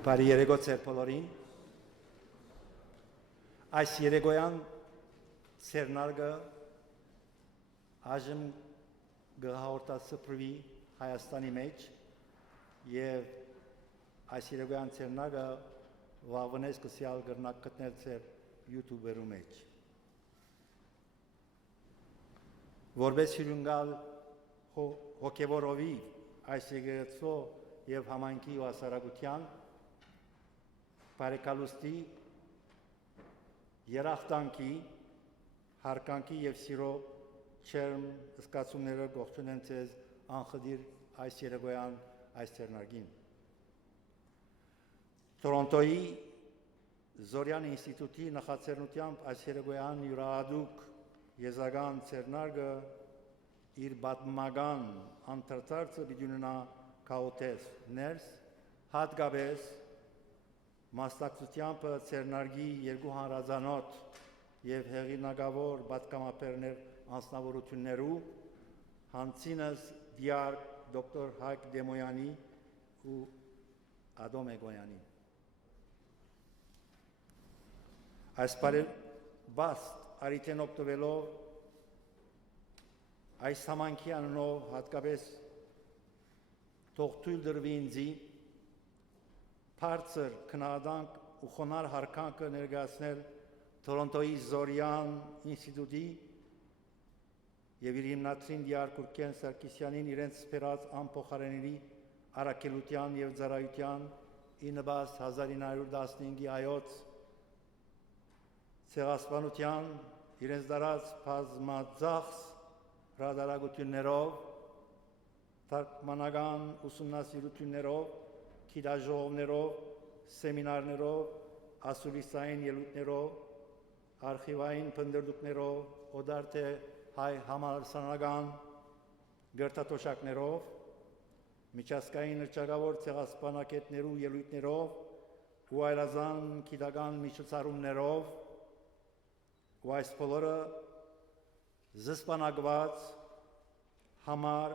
Բարի երեկո ձեր բոլորին։ Այս երեկոյան ցերնարգը այժմ գահորտասփրվի Հայաստանի մեջ եւ այս երեկոյան ցերնարգը վաղվանես կսիալ գրնակ գտնել ձեր YouTube-երու մեջ։ Որպես հյուրընկալ հոգևորովի այս եկեղեցու եւ համայնքի ու հասարակության բարեկալուստի երախտանքի, հարկանքի եւ սիրո չերմ զգացումները գողջունեն ձեզ անխդիր այս երեկոյան այս ցերնարգին։ Տորոնտոյի Zoryan Institute-ի նախաձեռնությամբ այս երեկոյան յուրահատուկ եզական ցերնարգը իր պատմական անդրադարձը պիտի ունենա քաոթես ներս հատկապես մասնակցությամբ ցերնարգի երկու հանրազանոթ եւ հեղինակավոր պատգամապերներ անձնավորություններու հանցինս դիար դոկտոր Hayk Demoyani ու Atom Egoyani այս բարեբաստ արիտեն օգտվելով այս համանքի անունով հատկապես թող թույլ դրվի ինձի բարձր քննադանք ու խոնար հարկանքը ներկայացնել Տորոնտոյի Zoryan Institute-ի եւ իր հիմնադրին դիար Կուրկեն Սարգսյանին իրենց սպերած անփոխարինելի առաքելության եւ ծառայության իննբաս 1915-ի հայոց ցեղասպանության իրենց դարած բազմաձախս ռադարագություններով թարգմանական ուսումնասիրություններով գիտաժողովներով, սեմինարներով, ասուլիսային ելույթներով, արխիվային փնտրտուքներով, օդարթե հայ համալսարանական գրթաթոշակներով, միջազգային հռչակավոր ցեղասպանակետներու ելույթներով ու այլազան գիտական միջոցառումներով ու այս բոլորը զսպանակված համար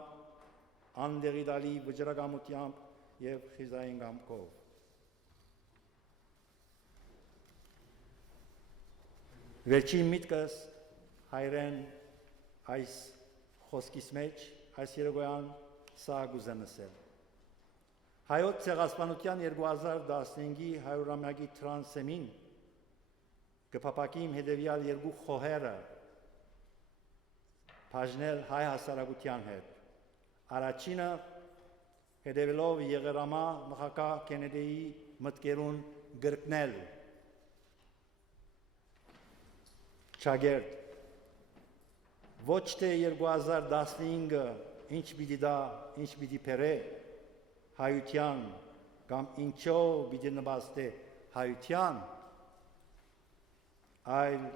անդեղի դալի վճռակամությամբ եւ խիզային գամքով վերջին միտքս հայրեն այս խոսքիս մեջ այս երեկոյան սա գուզենսել հայոց ցեղասպանության 2015-ի 100-ամյակի տրանսեմին կփապակիմ հետևյալ երկու խոհերը բաժնել հայ հասարակության հետ առաջինը հետևելով Եղերամա նախագահ Քենեդիի մտքերուն գրկնել չագերտ ոչ թե 2015-ը ինչ պիտի դա ինչ պիտի փերե հայության կամ ինչով պիտի նպաստե հայության այլ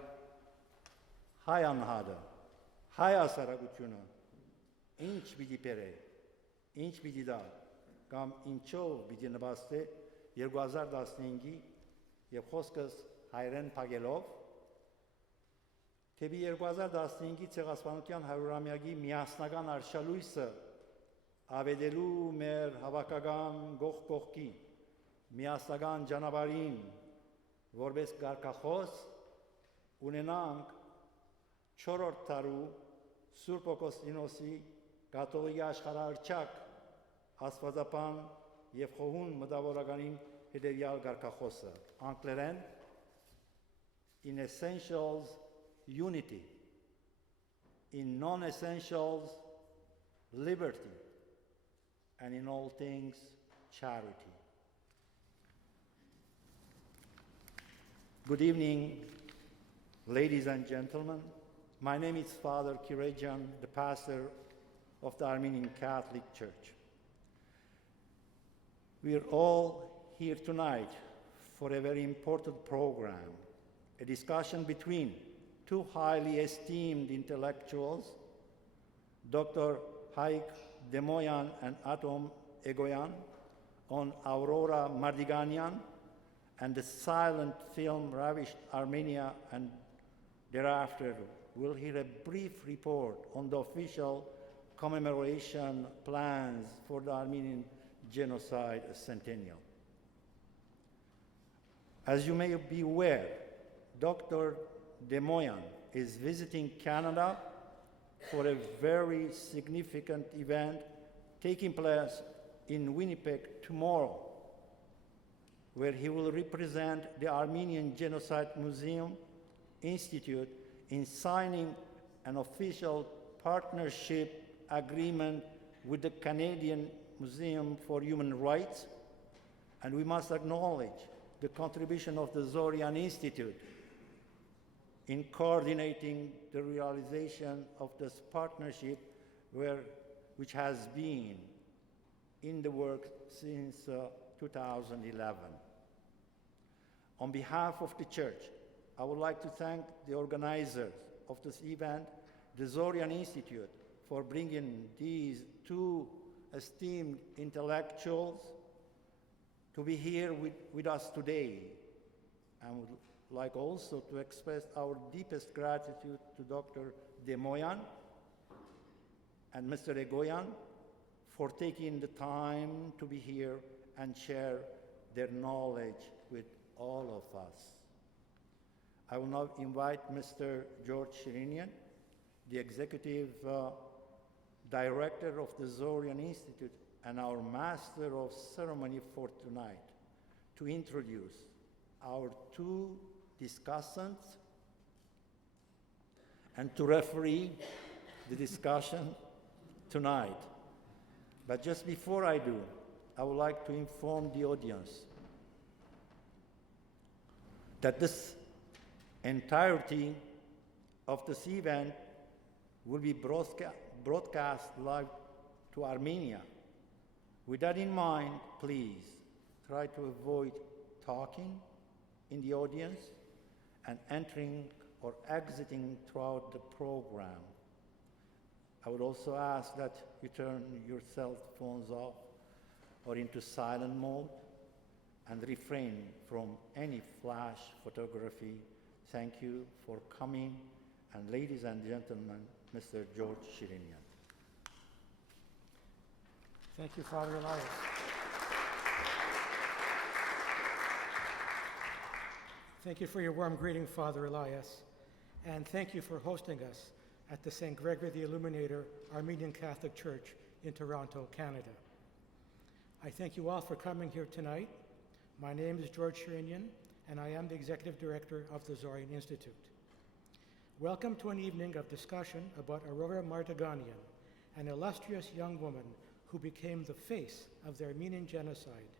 հայ անհատը հայ հասարակությունը ինչ պիտի փերե ինչ պիտի դա կամ ինչով պիտի նպաստե 2015-ի եւ խոսքս հայրեն փակելով թեպի 2015-ի ցեղասպանության 100-ամյակի միասնական արշալույսը ավետելու մեր հավաքական գողկողքի միասնական ճանապարհին որպես կարգախոս ունենանք 4-րդ տարու Սուրբ Օգոստինոսի կաթողիկի աշխարհարչակ աստվածապան եւ խոհուն մտավորականին հետեւյալ կարգախոսը անգլերեն in essentials unity in non-essentials liberty and in all things charity. Good evening, ladies and gentlemen. My name is Father Kirejan, the pastor of the Armenian Catholic Church. We are all here tonight for a very important program, a discussion between two highly esteemed intellectuals, Dr. Hayk Demoyan and Atom Egoyan, on Aurora Mardiganian and the silent film Ravished Armenia, and thereafter we'll hear a brief report on the official commemoration plans for the Armenian Genocide Centennial. As you may be aware, Dr. Demoyan is visiting Canada for a very significant event taking place in Winnipeg tomorrow, where he will represent the Armenian Genocide Museum Institute in signing an official partnership agreement with the Canadian Museum for Human Rights, and we must acknowledge the contribution of the Zoryan Institute in coordinating the realization of this partnership, which has been in the works since 2011. On behalf of the Church, I would like to thank the organizers of this event, the Zoryan Institute, for bringing these two esteemed intellectuals to be here with us today. I would like also to express our deepest gratitude to Dr. Demoyan and Mr. Egoyan for taking the time to be here and share their knowledge with all of us. I will now invite Mr. George Shirinian, the Executive Director of the Zoryan Institute and our Master of Ceremony for tonight, to introduce our two discussants and to referee the discussion tonight. But just before I do, I would like to inform the audience that this entirety of this event will be broadcast live to Armenia. With that in mind, please try to avoid talking in the audience and entering or exiting throughout the program. I would also ask that you turn your cell phones off or into silent mode and refrain from any flash photography. Thank you for coming, and ladies and gentlemen, Mr. George Shirinian. Thank you, Father Elias. Thank you for your warm greeting, Father Elias, and thank you for hosting us at the St. Gregory the Illuminator Armenian Catholic Church in Toronto, Canada. I thank you all for coming here tonight. My name is George Shirinian, and I am the Executive Director of the Zoryan Institute. Welcome to an evening of discussion about Aurora Mardiganian, an illustrious young woman who became the face of the Armenian Genocide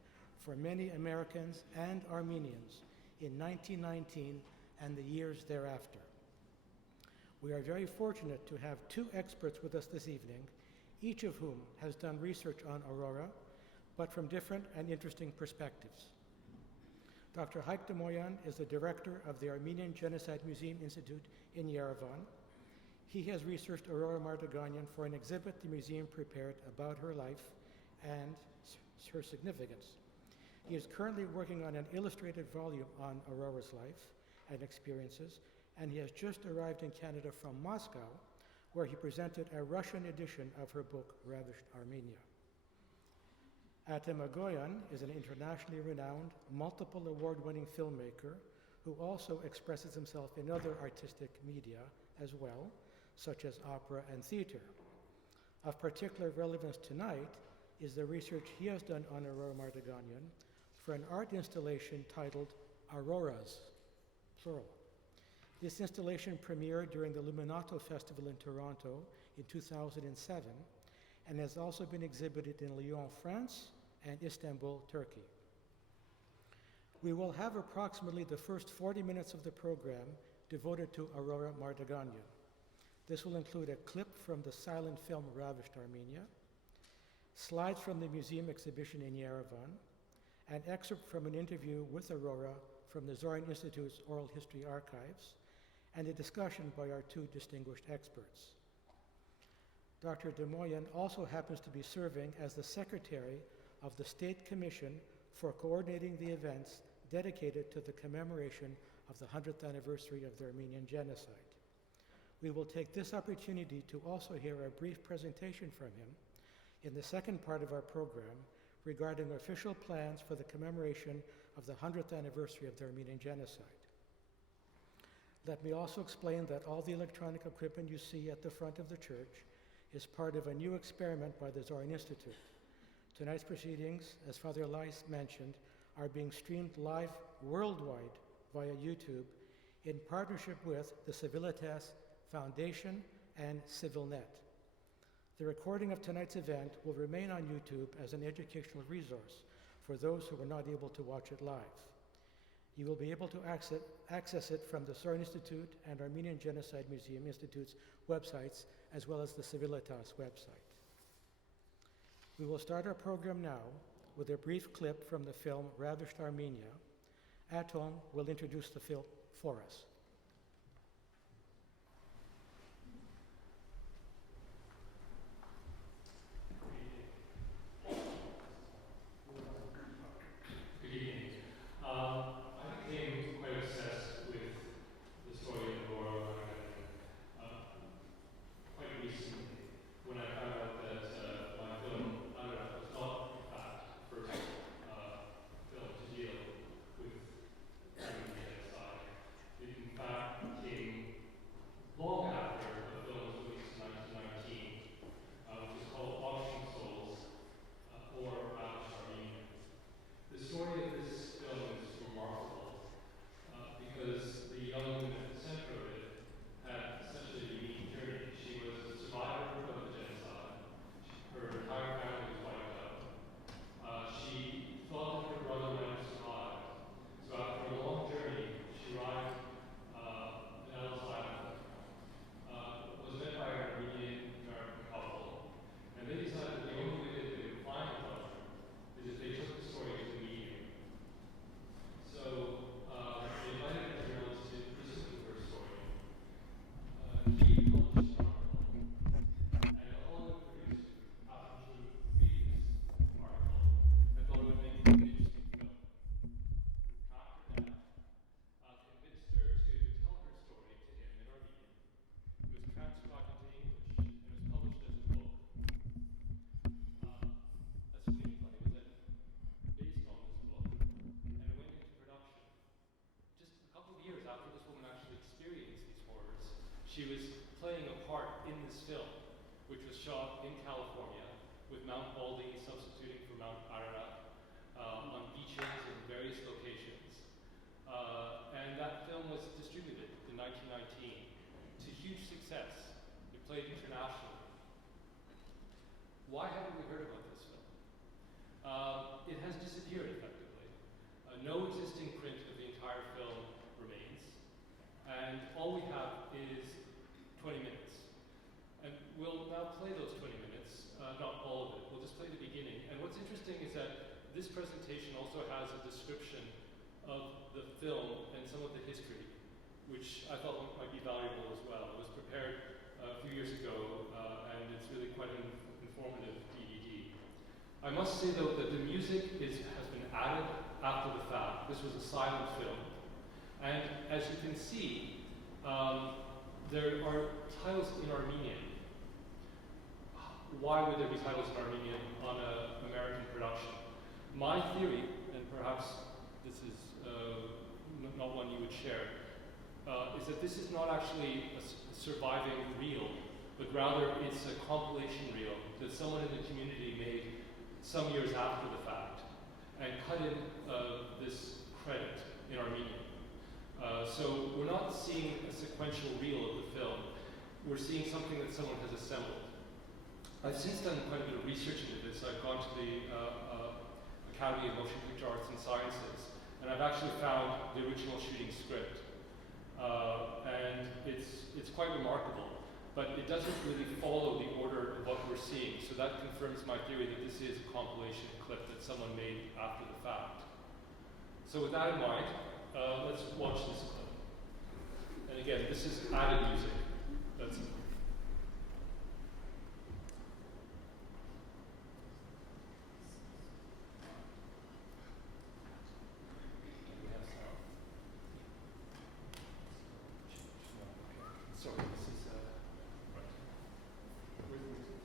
for many Americans and Armenians in 1919 and the years thereafter. We are very fortunate to have two experts with us this evening, each of whom has done research on Aurora, but from different and interesting perspectives. Dr. Hayk Demoyan is the director of the Armenian Genocide Museum Institute in Yerevan. He has researched Aurora Mardiganian for an exhibit the museum prepared about her life and her significance. He is currently working on an illustrated volume on Aurora's life and experiences, and he has just arrived in Canada from Moscow, where he presented a Russian edition of her book, Ravished Armenia. Atom Egoyan is an internationally renowned, multiple award-winning filmmaker who also expresses himself in other artistic media as well, such as opera and theater. Of particular relevance tonight is the research he has done on Aurora Mardiganian for an art installation titled Auroras, plural. This installation premiered during the Illuminato Festival in Toronto in 2007 and has also been exhibited in Lyon, France, and Istanbul, Turkey. We will have approximately the first 40 minutes of the program devoted to Aurora Mardiganian. This will include a clip from the silent film Ravished Armenia, slides from the museum exhibition in Yerevan, an excerpt from an interview with Aurora from the Zoryan Institute's Oral History Archives, and a discussion by our two distinguished experts. Dr. Demoyan also happens to be serving as the secretary of the State Commission for coordinating the events dedicated to the commemoration of the 100th anniversary of the Armenian Genocide. We will take this opportunity to also hear a brief presentation from him in the second part of our program, regarding official plans for the commemoration of the 100th anniversary of the Armenian Genocide. Let me also explain that all the electronic equipment you see at the front of the church is part of a new experiment by the Zoryan Institute. Tonight's proceedings, as Father Elias mentioned, are being streamed live worldwide via YouTube in partnership with the CIVILNET Foundation and CIVILNET. The recording of tonight's event will remain on YouTube as an educational resource for those who were not able to watch it live. You will be able to access it from the Zoryan Institute and Armenian Genocide Museum Institute's websites, as well as the CIVILNET's website. We will start our program now with a brief clip from the film Ravished Armenia. Atom will introduce the film for us. Good evening. I became quite obsessed with the story of Aurora Mardiganian quite recently when I found out that my film Armenian was not, in fact, the first film to deal with Armenian genocide. It, in fact, came long after the film was released in 1919, which is called Auction Souls or Ravished Armenia. The story of this film is remarkable because the young woman at the center of it had such a unique journey. She was a survivor of the genocide. Her entire family was wiped out. She thought that her brother might have survived. So after a long journey, she arrived in Ellis Island, was met by an Armenian-American couple, and they decided that the only way that they would find the brother is if they took the story to the medium. So they invited everyone to listen to her story. She published an article, and although it produced after she read this article, I thought it would make an interesting film. After that, convinced her to tell her story to him in Armenian. It was transcribed into English and was published as a book. A screenplay was then based on this book, and it went into production. Just a couple of years after this woman actually experienced these horrors, she was playing a part in this film, which was shot in California, with Mount Baldy substituting for Mount Ararat, on beaches in various locations. And that film was distributed in 1919 to huge success. It played internationally. Why haven't we heard about this film? It has disappeared effectively. No existing print of the entire film remains, and all we have is 20 minutes. And we'll now play those 20 minutes, not all of it. We'll just play the beginning. And what's interesting is that this presentation also has a description of the film and some of the history, which I thought might be valuable as well. It was prepared a few years ago, and it's really quite an informative DVD. I must say, though, that the music has been added after the fact. This was a silent film. And as you can see, there are titles in Armenian. Why would there be titles in Armenian on an American production? My theory, and perhaps this is not one you would share, is that this is not actually a surviving reel, but rather it's a compilation reel that someone in the community made some years after the fact and cut in this credit in Armenian. So we're not seeing a sequential reel of the film. We're seeing something that someone has assembled. I've since done quite a bit of research into this. I've gone to the Academy of Motion Picture Arts and Sciences, and I've actually found the original shooting script. And it's quite remarkable, but it doesn't really follow the order of what we're seeing. So that confirms my theory that this is a compilation clip that someone made after the fact. So with that in mind, let's watch this clip. And again, this is added music. That's it. Sorry, this is right. Where's the music?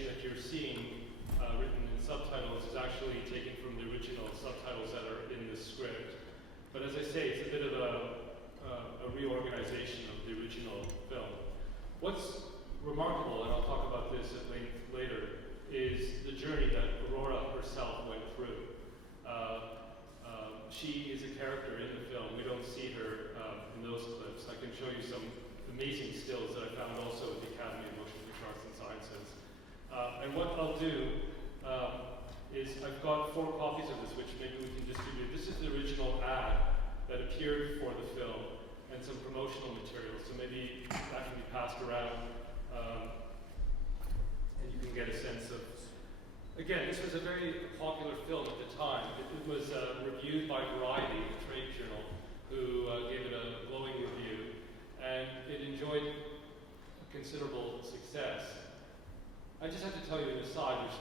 information that you're seeing written in subtitles is actually taken from the original subtitles that are in the script. But as I say, it's a bit of a reorganization of the original film. What's remarkable, and I'll talk about this at length later, is the journey that Aurora herself went through. She is a character in the film. We don't see her in those clips. I can show you some amazing stills that I found also at the Academy of Motion Picture Arts and Sciences. And what I'll do is I've got 4 copies of this, which maybe we can distribute. This is the original ad that appeared for the film and some promotional materials. So maybe that can be passed around and you can get a sense of. Again, this was a very popular film at the time. It was reviewed by Variety, the trade journal, who gave it a glowing review, and it enjoyed considerable success. I just have to tell you an aside, which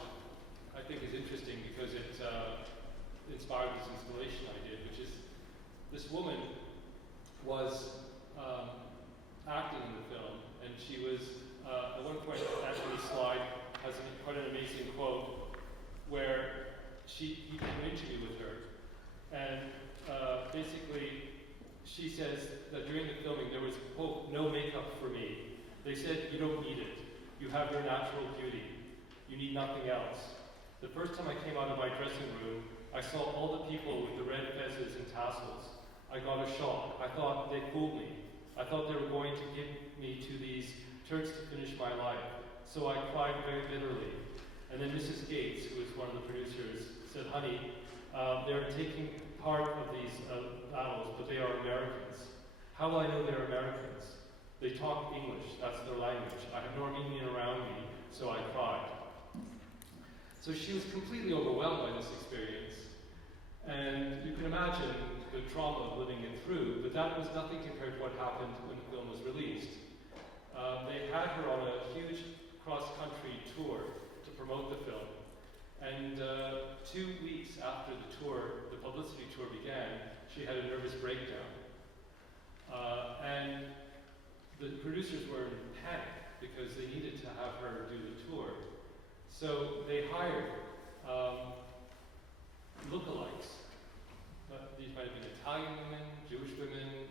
I think is interesting because it inspired this installation I did, which is this woman was acting in the film, and she was, at one point, Anthony's slide has quite an amazing quote where he did an interview with her, and basically she says that during the filming there was, quote, no makeup for me. They said, you don't need it. You have your natural beauty. You need nothing else. The first time I came out of my dressing room, I saw all the people with the red fezzes and tassels. I got a shock. I thought they fooled me. I thought they were going to give me to these Turks to finish my life. So I cried very bitterly. And then Mrs. Gates, who was one of the producers, said, honey, they're taking part of these battles, but they are Americans. How will I know they're Americans? They talk English, that's their language. I have no Armenian around me, so I cried. So she was completely overwhelmed by this experience. And you can imagine the trauma of living it through, but that was nothing compared to what happened when the film was released. They had her on a huge cross-country tour to promote the film. And 2 weeks after the tour, the publicity tour began, she had a nervous breakdown. And the producers were in panic because they needed to have her do the tour. So they hired lookalikes. These might have been Italian women, Jewish women,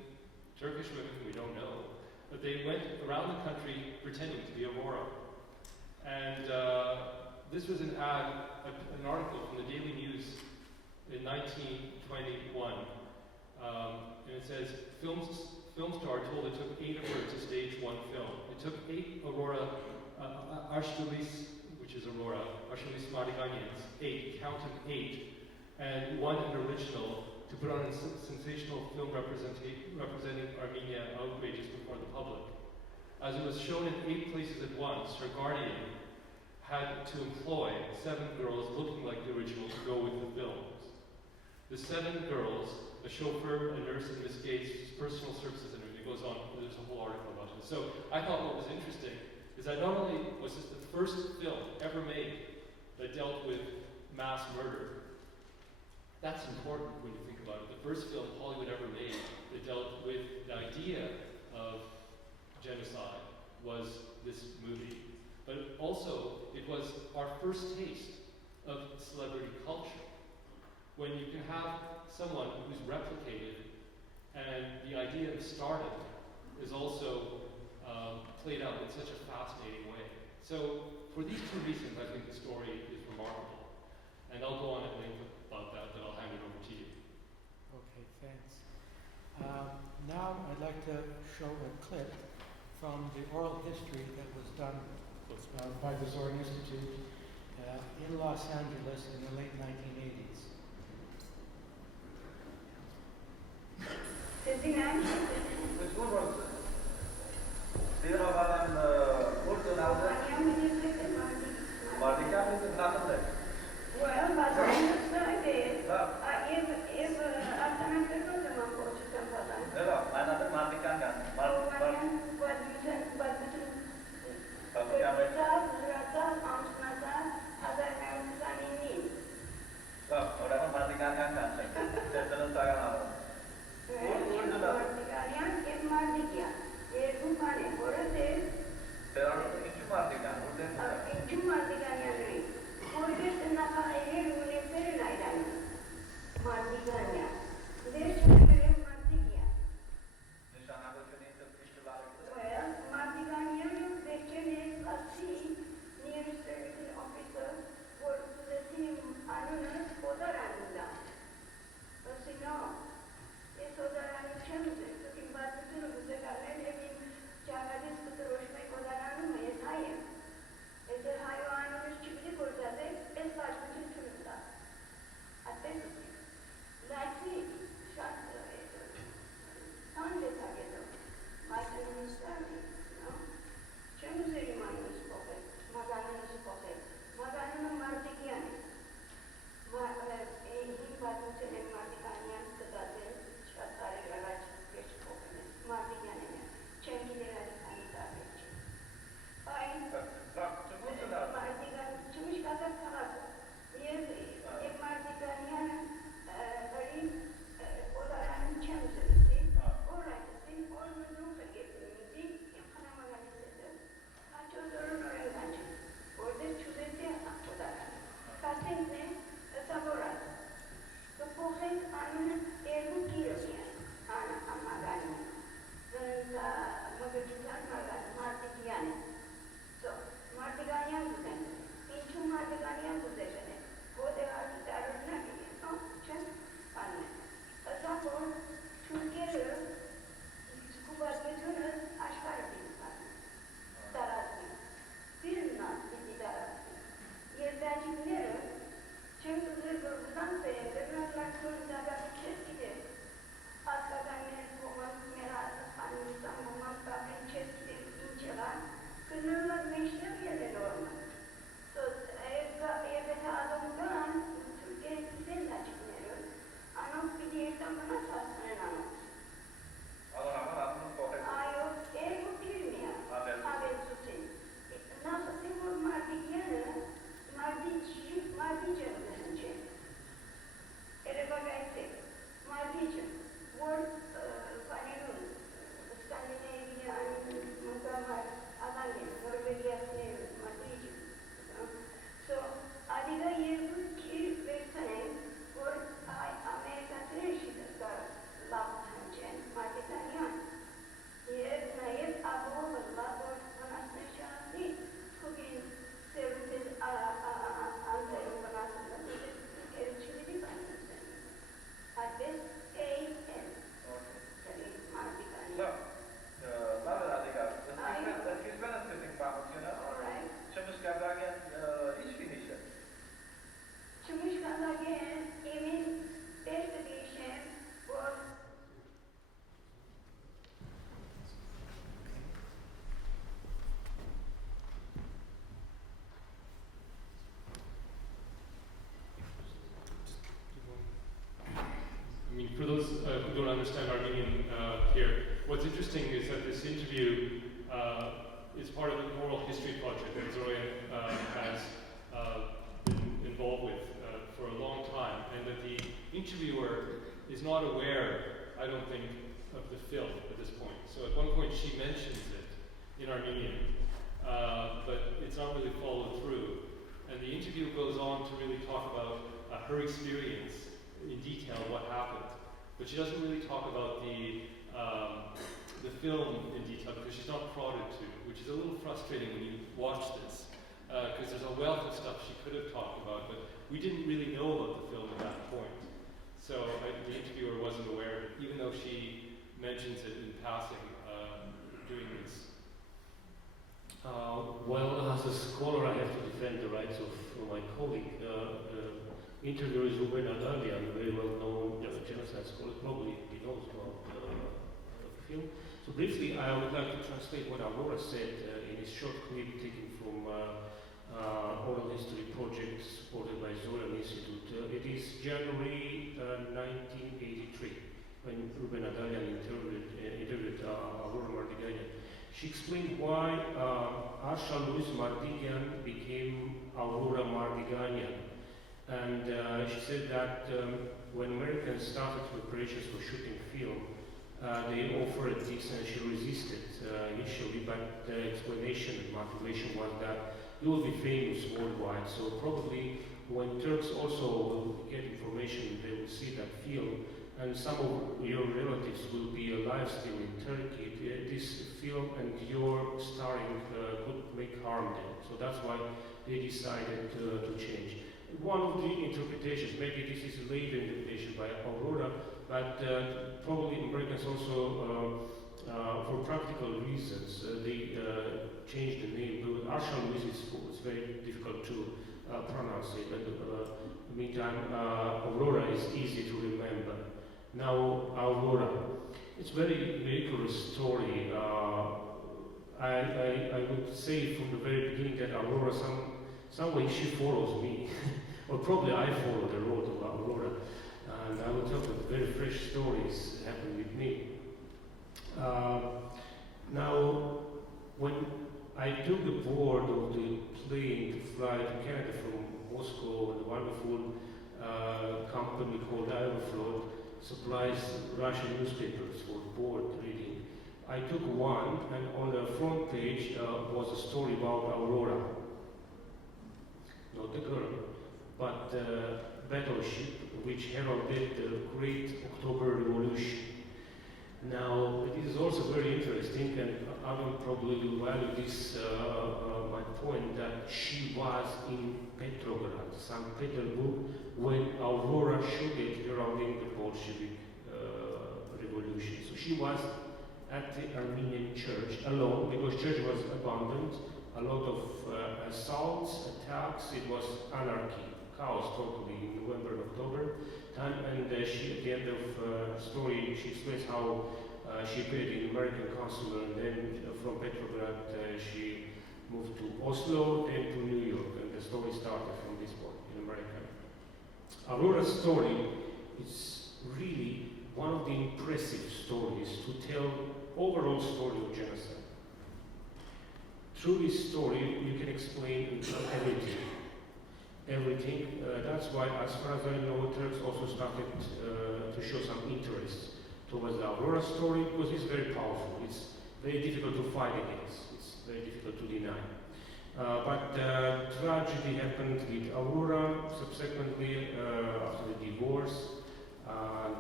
Turkish women, we don't know. But they went around the country pretending to be Aurora. And this was an article from the Daily News in 1921. And it says, film star told it took 8 of her to stage 1 film. It took 8 Aurora Arshdulis, which is Aurora, Arshdulis Mardiganians, 8, count them 8, and 1 an original to put on a sensational film representing Armenia outrages before the public. As it was shown in 8 places at once, her guardian had to employ 7 girls looking like the original to go with the films. The 7 girls, a chauffeur, a nurse, and Miss Gates' personal services, and it goes on, there's a whole article about this. So I thought what was interesting is that not only was this the first film ever made that dealt with mass murder, that's important when you think about it. The first film Hollywood ever made that dealt with the idea of genocide was this movie. But also, it was our first taste of celebrity culture. When you can have someone who's replicated, and the idea of stardom is also played out in such a fascinating way. So, for these 2 reasons, I think the story is remarkable. And I'll go on at length about that, but I'll hand it over to you. Okay, thanks. Now I'd like to show a clip from the oral history that was done by the Zoryan Institute in Los Angeles in the late 1980s. Well, but I understand it. If who don't understand Armenian here, what's interesting is that this interview is part of an oral history project that Zoryan has been involved with for a long time, and that the interviewer is not aware, I don't think, of the film at this point. So at one point she mentions it in Armenian, but it's not really followed through. And the interview goes on to really talk about her experience in detail, what happened. But she doesn't really talk about the film in detail because she's not prodded to, which is a little frustrating when you watch this, because there's a wealth of stuff she could have talked about, but we didn't really know about the film at that point. So the interviewer wasn't aware of it, even though she mentions it in passing during this. Well, as a scholar, I have to defend the rights of my colleague. Interviewer is Yerevan, a very well-known genocide scholar, probably he knows about the film. So briefly, I would like to translate what Aurora said in his short clip taken from oral history project supported by Zoryan Institute. It is January 1983 when Yerevan interviewed Aurora Mardiganian. She explained why Aurora Mardiganian became Aurora Mardiganian. And she said that when Americans started preparations for shooting film, they offered this and she resisted initially, but the explanation and motivation was that you will be famous worldwide. So probably when Turks also will get information, they will see that film, and some of your relatives will be alive still in Turkey. This film and your starring could make harm them. So that's why they decided to change. One of the interpretations, maybe this is a later interpretation by Aurora, but probably Americans also, for practical reasons, they changed the name. Arshal Luis is very difficult to pronounce it, but in the meantime, Aurora is easy to remember. Now, Aurora. It's very miraculous story. I would say from the very beginning that Aurora, some way she follows me, or probably I follow the road of Aurora, and I will tell that very fresh stories happen with me. Now, when I took the board of the plane to fly to Canada from Moscow, the wonderful company called Aeroflot supplies Russian newspapers for board reading. I took one, and on the front page was a story about Aurora. Not the girl, but the battleship which heralded the Great October Revolution. Now, it is also very interesting, and Adam probably will value this, my point, that she was in Petrograd, St. Petersburg, when Aurora showed it heralding the Bolshevik revolution. So she was at the Armenian church alone, because church was abandoned, a lot of assaults, attacks, it was anarchy, chaos totally in November and October time, and she, at the end of the story, she explains how she appeared in American consulate, and then from Petrograd she moved to Oslo, then to New York, and the story started from this point in America. Aurora's story is really one of the impressive stories to tell overall story of genocide. Through this story, you can explain everything. Everything. That's why, as far as I know, Turks also started to show some interest towards the Aurora story, because it's very powerful. It's very difficult to fight against. It's very difficult to deny. But tragedy happened with Aurora subsequently after the divorce, and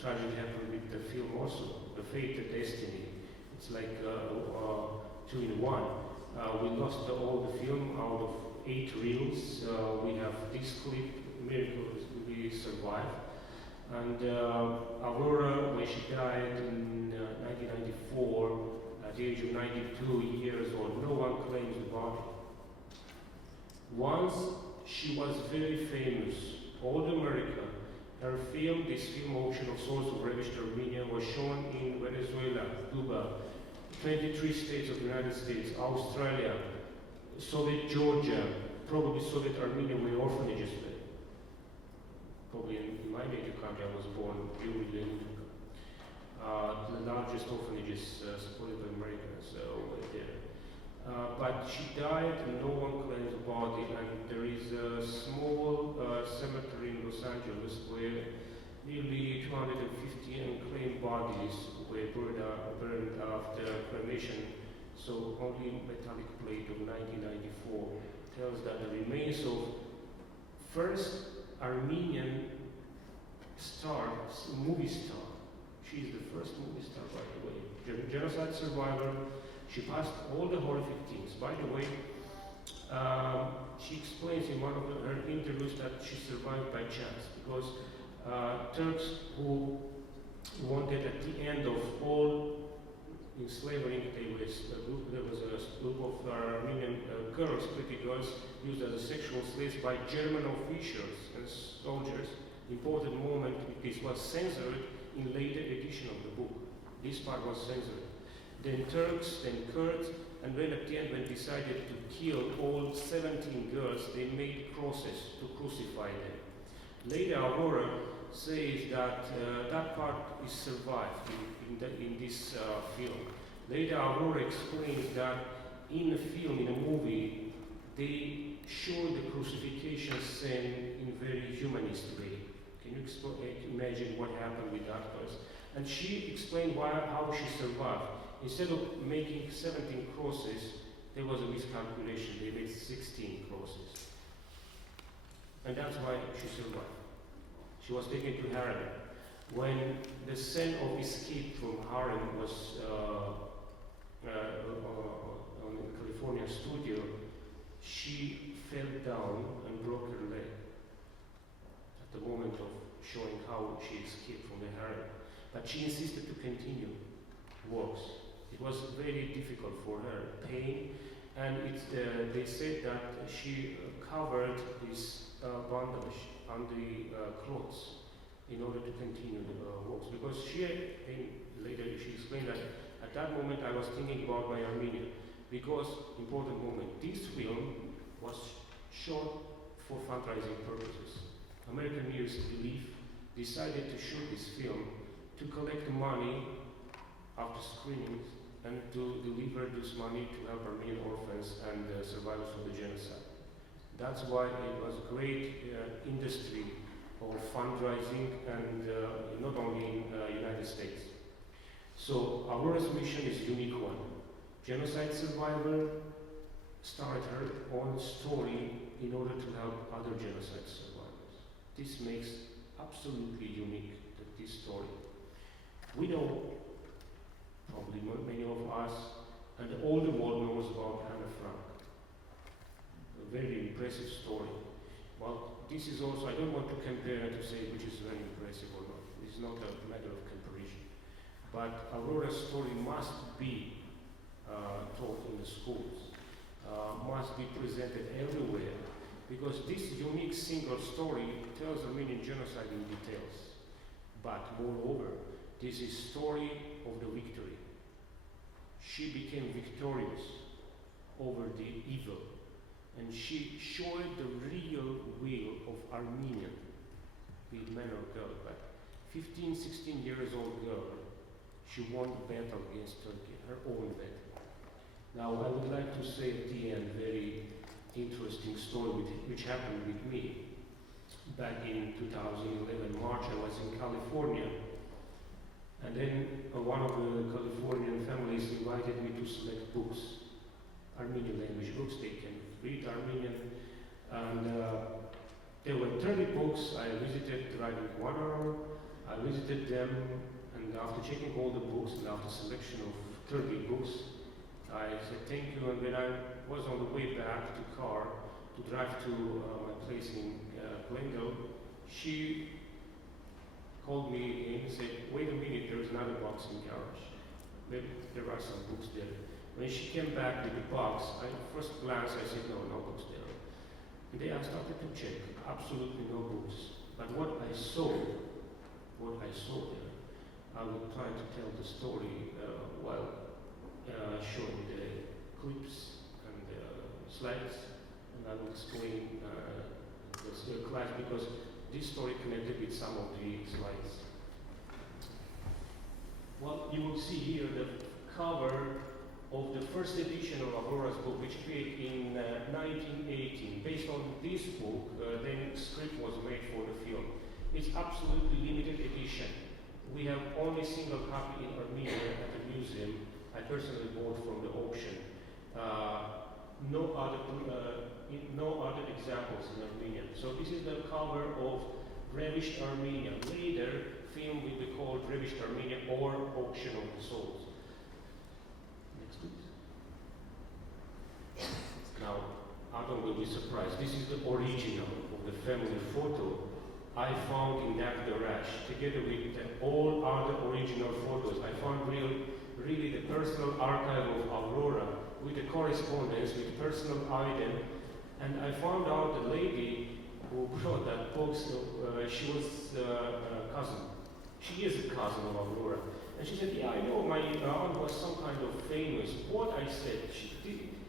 tragedy happened with the film also, The Fate, the Destiny. It's like 2 in 1. We lost all the film out of 8 reels. We have this clip, miracle, we survived. And Aurora, when she died in 1994, at the age of 92 years old, no one claims the body. Once she was very famous, all America, her film, this film Ocean of Souls of Ravished Armenia, was shown in Venezuela, Cuba, 23 states of the United States, Australia, Soviet Georgia, probably Soviet Armenia, where orphanages were. probably in my native country, I was born, Yerevan, the largest orphanages supported by Americans over there. But she died and no one claims the body, and there is a small cemetery in Los Angeles where nearly 250 unclaimed bodies were burned after cremation. So only metallic plate of 1994 tells that the remains of first Armenian movie star. She is the first movie star, by the way. Genocide survivor. She passed all the horrific things. By the way, she explains in one of her interviews that she survived by chance because Turks who wanted at the end of all enslaving, there was a group of Armenian girls, pretty girls, used as a sexual slaves by German officials and soldiers. Important moment, this was censored in later edition of the book. This part was censored. Then Turks, then Kurds, and then at the end when decided to kill all 17 girls, they made crosses to crucify them. Later Aurora says that that part is survived in this film. Later Aurora explains that in a film, in a movie, they show the crucifixion scene in a very humanist way. Can you imagine what happened with that person? And she explained how she survived. Instead of making 17 crosses, there was a miscalculation. They made 16 crosses. And that's why she survived. She was taken to harem. When the scene of escape from harem was on the California studio, she fell down and broke her leg at the moment of showing how she escaped from the harem. But she insisted to continue works. It was very difficult for her, pain, and they said that she covered this bandage on the clothes in order to continue the works. Because later she explained that at that moment I was thinking about my Armenia, because important moment, this film was shot for fundraising purposes. American Years Belief decided to shoot this film to collect money after screenings and to deliver this money to help Armenian orphans and survivors of the genocide. That's why it was a great industry of fundraising, and not only in United States. So Aurora's mission is a unique one. Genocide survivor started her own story in order to help other genocide survivors. This makes absolutely unique this story. We know, probably many of us, and all the world knows about Anne Frank. A very impressive story. Well, this is also, I don't want to compare to say which is very impressive or not. This is not a matter of comparison. But Aurora's story must be taught in the schools, must be presented everywhere, because this unique single story tells Armenian genocide in details. But moreover, this is story of the victory. She became victorious over the evil, and she showed the real will of Armenian, be it man or girl, but 15, 16 years old girl, she won the battle against Turkey, her own battle. Now I would like to say at the end very interesting story which happened with me. Back in 2011, March, I was in California, and then one of the Californian families invited me to select books, Armenian language books. They can read Armenian, and there were 30 books. I visited, driving 1 hour. I visited them, and after checking all the books and after selection of 30 books, I said thank you. And when I was on the way back to car to drive to my place in Glendale, she called me in and said, wait a minute, there's another box in garage. There are some books there. When she came back with the box, at first glance I said, no books there. And then I started to check, absolutely no books. But what I saw there, I would try to tell the story while showing the clips and slides, and I will explain the class, because this story connected with some of the slides. Well, you will see here the cover of the first edition of Aurora's book, which appeared in 1918. Based on this book, then script was made for the film. It's absolutely limited edition. We have only single copy in Armenia at the museum. I personally bought from the auction. No other examples in Armenia. So this is the cover of Ravished Armenia. Later, film will be called Ravished Armenia or Auction of the Souls. Next, please. Now, Atom will be surprised. This is the original of the family photo I found in that garage, together with all other original photos. I found really the personal archive of Aurora with the correspondence, with personal item, and I found out the lady who brought that box, she was a cousin. She is a cousin of Aurora. And she said, yeah, I know, my aunt was some kind of famous. What I said,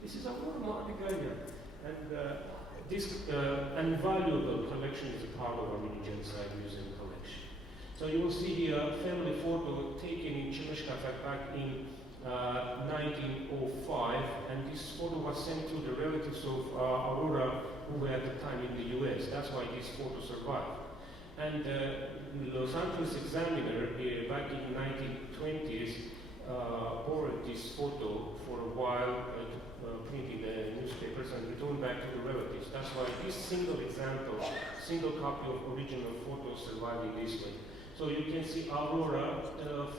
this is Aurora Mardiganian. And this invaluable collection is a part of Armenian Genocide Museum collection. So you will see here a family photo taken in Chimishkatak back in 1905, and this photo was sent to the relatives of Aurora who were at the time in the US. That's why this photo survived. And the Los Angeles Examiner back in the 1920s borrowed this photo for a while to print in the newspapers and returned back to the relatives. That's why this single example, single copy of original photo survived in this way. So you can see Aurora,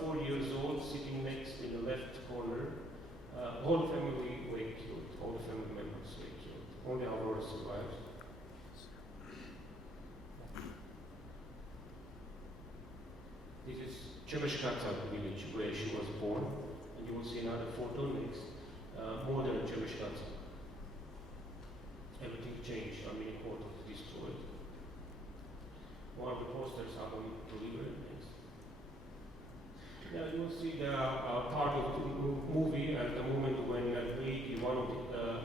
4 years old, sitting next in the left corner. All the family were killed, all the family members were killed. Only Aurora survived. This is Chemeshkata village where she was born, and you will see another photo next. Modern Chemeshkata. Everything changed. Armenian Court was destroyed. One of the posters are going to deliver next. Now you will see the part of the movie at the moment when one of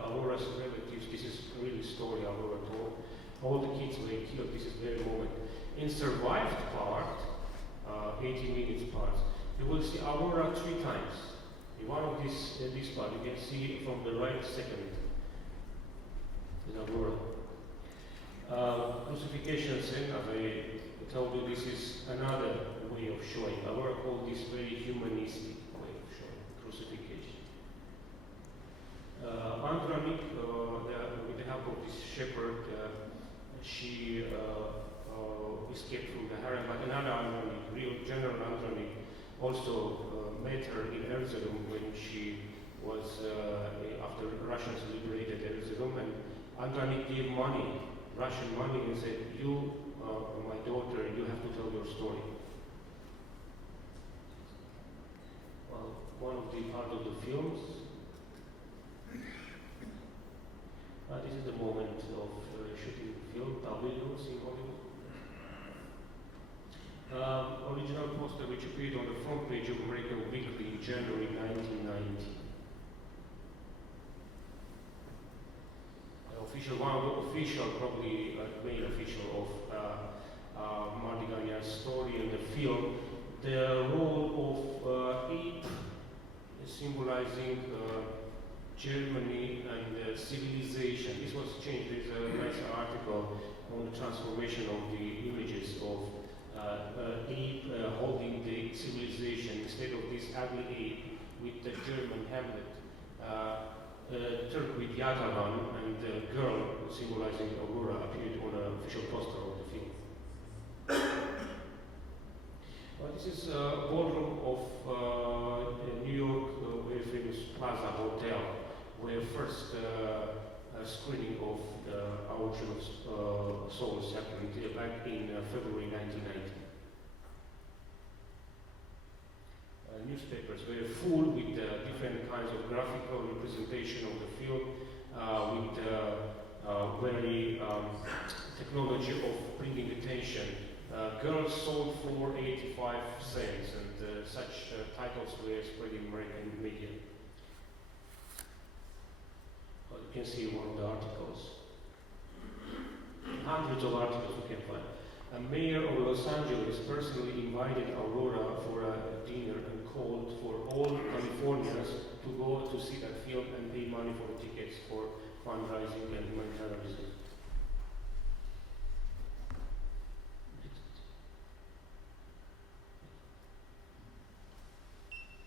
Aurora's relatives, this is really a story Aurora told, all the kids were killed, this is very moment. In survived part, 80 minutes parts, you will see Aurora 3 times. In one of this part, you can see from the right second is Aurora. Crucifixion scene, as I told you, this is another way of showing. Aurora called this very humanistic way of showing crucifixion. Andronik, with the help of this shepherd, she escaped from the harem, but another Andronik, real General Andronik, also met her in Erzurum when she was, after Russians liberated Erzurum, and Andronik gave money, Russian money, and said, you, my daughter, you have to tell your story. Well, one of the part of the films, this is the moment of shooting the film, Tablidos in Hollywood. Original poster which appeared on the front page of American Weekly in January 1990. One of the official, probably main official of Mardiganian's story in the film, the role of ape symbolizing Germany and civilization. This was changed. There's a nice article on the transformation of the images of ape holding the civilization instead of this ugly ape with the German Hamlet. Turk with Yerevan and the girl symbolizing Aurora appeared on an official poster of the film. This is a ballroom of New York, very famous Plaza Hotel, where first screening of the Auction of Souls happened back in February 1990. Newspapers were full with different kinds of graphical representation of the film, with very technology of bringing attention. Girls sold for 85 cents, and such titles were spread in American media. You can see one of the articles. Hundreds of articles you can find. A mayor of Los Angeles personally invited Aurora for a dinner and called for all Californians to go to see that film and pay money for tickets for fundraising and humanitarian reasons.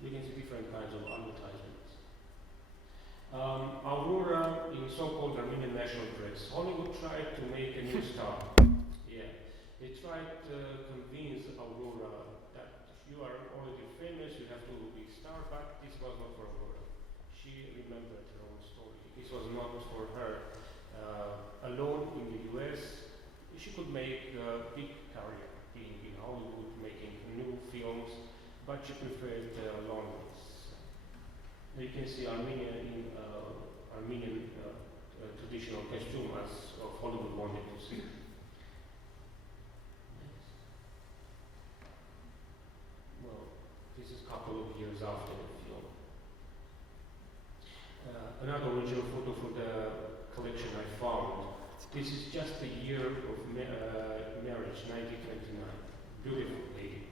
We can see different kinds of advertisements. Aurora in so-called Armenian national press. Hollywood tried to make a new star. Yeah, they tried to convince Aurora that if you are already famous, you have to be star, but this was not for Aurora. She remembered her own story. This was not for her. Alone in the US, she could make a big career in Hollywood, making new films, but she preferred loneliness. You can see Armenia in Armenian traditional costume as Hollywood wanted to see. Well, this is a couple of years after the film. Another original photo from the collection I found. This is just the year of marriage, 1929. Beautiful lady.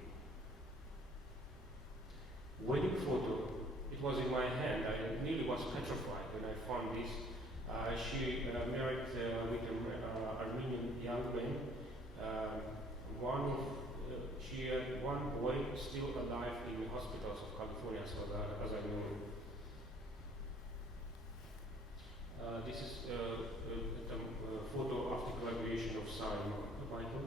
Wedding photo. It was in my hand. I nearly was petrified when I found this. She married with an Armenian young man. She had one boy still alive in the hospitals of California, as I know. This is a photo after graduation of son Michael.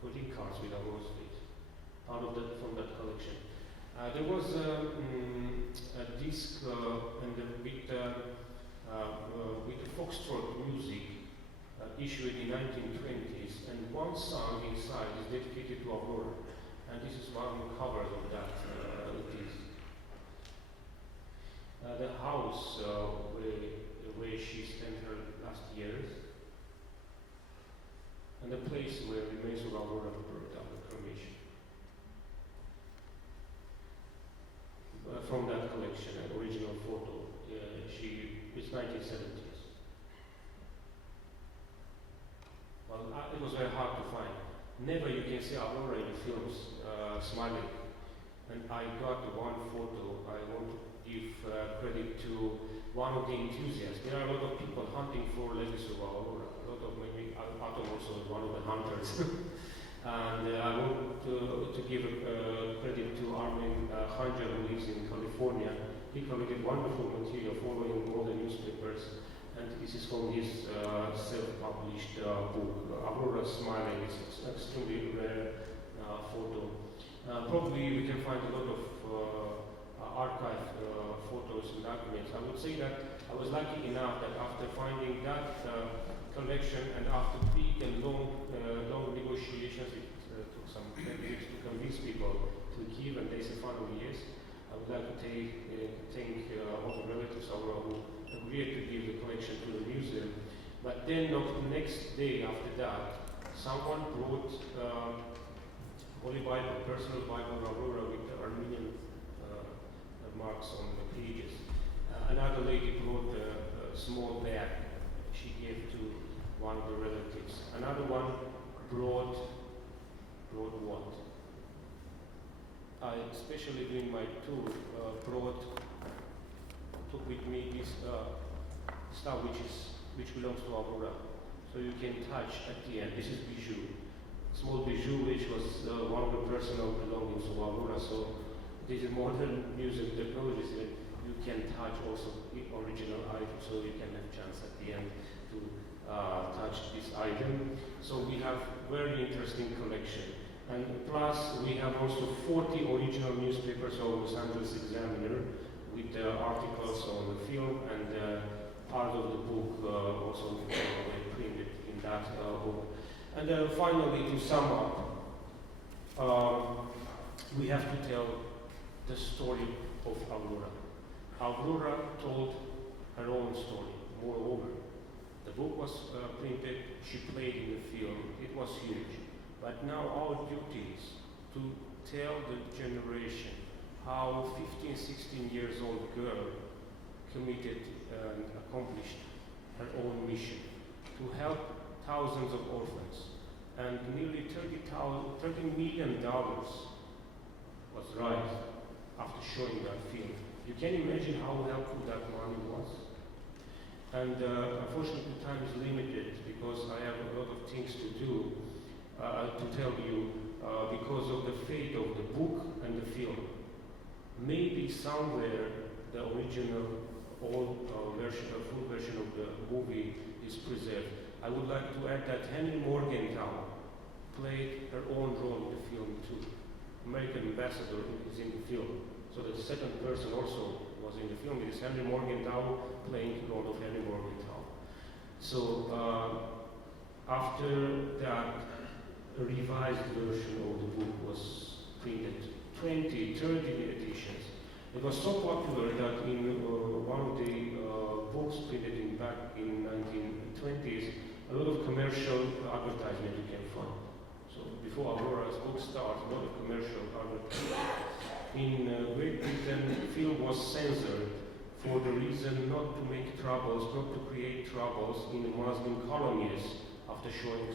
Putting cards with Aurora's face. Out of that, from that collection. There was a disc with the foxtrot music issued in 1920s, and one song inside is dedicated to Aurora, and this is one cover of that disc. The house where she spent her last years, and the place where the remains of Aurora were burned after cremation. From that collection, an original photo. It's 1970s. Well, it was very hard to find. Never you can see Aurora in the films smiling. And I got one photo. I want to give credit to one of the enthusiasts. There are a lot of people hunting for legacy of Aurora. A lot of maybe Atom also one of the hunters. And I want to give credit to Armin Hanja, who lives in California. He collected wonderful material following all the newspapers, and this is from his self-published book, Aurora Smiling. It's an extremely rare photo. Probably we can find a lot of archive photos and documents. I would say that I was lucky enough that after finding that collection and after big and long negotiations, it took some 10 years to convince people to give, and they said finally yes. I would like to thank all the relatives who agreed to give the collection to the museum. But then the next day after that, someone brought Holy Bible, personal Bible of Aurora with the Armenian marks on the pages. Another lady brought a small bag she gave to one of the relatives. Another one brought what? I, especially during my tour, took with me this stuff which belongs to Aurora. So you can touch at the end. This is bijou. Small bijou which was one of the personal belongings of Aurora. So this is modern music technologies that you can touch also the original item, so you can have chance at the end to touch this item. So we have very interesting collection. And plus, we have also 40 original newspapers of Los Angeles Examiner with articles on the film, and part of the book also printed in that book. And finally, to sum up, we have to tell the story of Aurora. Aurora told her own story. Moreover, the book was printed, she played in the film, it was huge. But now our duty is to tell the generation how 15, 16 years old girl committed and accomplished her own mission, to help thousands of orphans, and nearly $30 million was raised after showing that film. You can imagine how helpful that money was. And unfortunately, time is limited because I have a lot of things to do, to tell you, because of the fate of the book and the film. Maybe somewhere the original full version of the movie is preserved. I would like to add that Henry Morgenthau played her own role in the film too. American ambassador is in the film. So the second person also was in the film. It is Henry Morgenthau playing the role of Henry Morgenthau. So after that, a revised version of the book was printed, 20, 30 editions. It was so popular that in one of the books printed back in 1920s, a lot of commercial advertisement you can find. So before Aurora's book starts, a lot of commercial advertisement. In Great Britain, the film was censored for the reason not to make troubles, not to create troubles in the Muslim colonies after showing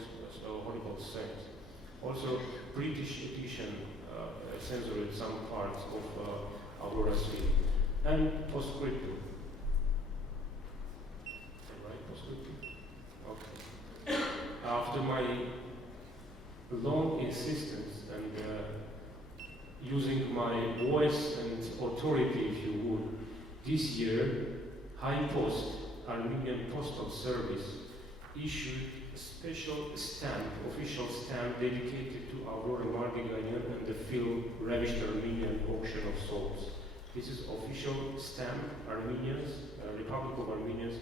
horrible scenes. Also, British edition censored some parts of Aurora's film. And postscriptum. Right, postscriptum? Okay. After my long insistence and using my voice and authority, if you would, this year, High Post, Armenian Postal Service, issued a special stamp, official stamp dedicated to Aurora Mardiganian and the film Ravished Armenian Auction of Souls. This is official stamp, Armenians, Republic of Armenians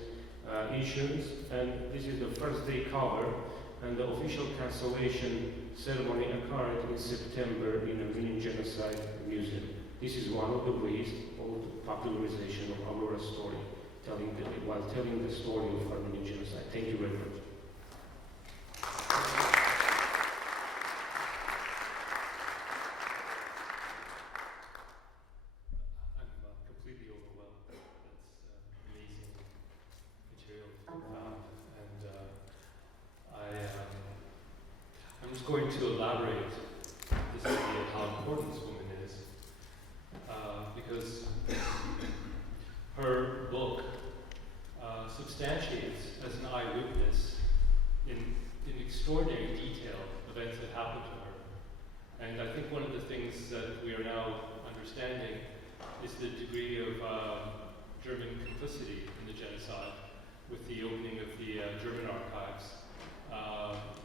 issues, and this is the first day cover, and the official cancellation ceremony occurred in September in Armenian Genocide Museum. This is one of the ways of the popularization of Aurora's story, while telling the story of Armenian genocide. Thank you very much. I'm completely overwhelmed. That's amazing material to be found. And I'm just going to elaborate this idea of how important this woman is, because her book substantiates as an eyewitness in extraordinary detail events that happened to her. And I think one of the things that we are now understanding is the degree of German complicity in the genocide with the opening of the German archives.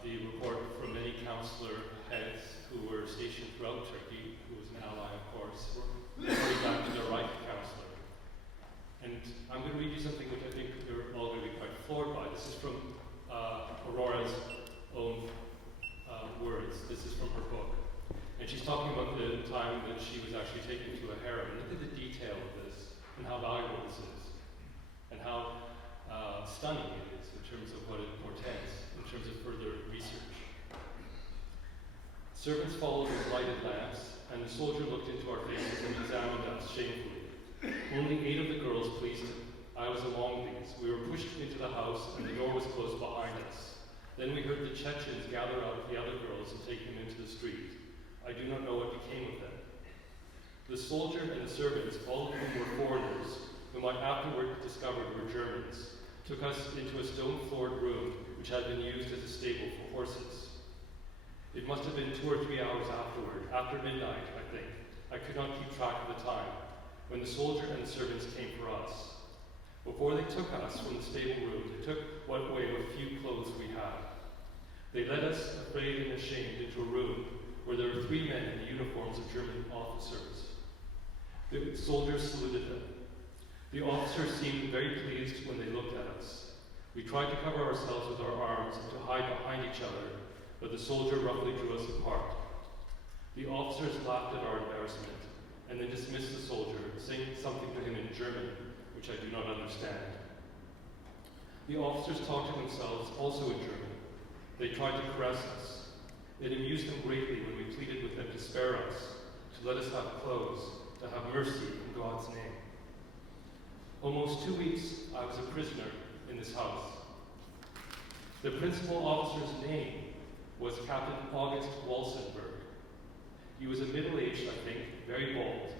The report from many counselor heads who were stationed throughout Turkey, who was an ally, of course, were reporting back to their right counselor. And I'm going to read you something which I think you're all going to be quite floored by. This is from Aurora's own words. This is from her book. And she's talking about the time that she was actually taken to a harem. Look at the detail of this, and how valuable this is, and how stunning it is in terms of what it portends, in terms of further research. Servants followed with lighted lamps, and the soldier looked into our faces and examined us shamefully. Only 8 of the girls pleased him. I was among these. We were pushed into the house, and the door was closed behind us. Then we heard the Chechens gather out of the other girls and take them into the street. I do not know what became of them. The soldier and the servants, all of whom were foreigners, whom I afterward discovered were Germans, took us into a stone-floored room which had been used as a stable for horses. It must have been 2 or 3 hours afterward, after midnight, I think. I could not keep track of the time, when the soldier and the servants came for us. Before they took us from the stable room, they took what away what few clothes we had. They led us, afraid and ashamed, into a room where there were 3 men in the uniforms of German officers. The soldiers saluted them. The officers seemed very pleased when they looked at us. We tried to cover ourselves with our arms and to hide behind each other, but the soldier roughly drew us apart. The officers laughed at our embarrassment and then dismissed the soldier, saying something to him in German, which I do not understand. The officers talked to themselves also in German. They tried to caress us. It amused them greatly when we pleaded with them to spare us, to let us have clothes, to have mercy in God's name. Almost 2 weeks I was a prisoner in this house. The principal officer's name was Captain August Walsenberg. He was a middle-aged, I think, very bald.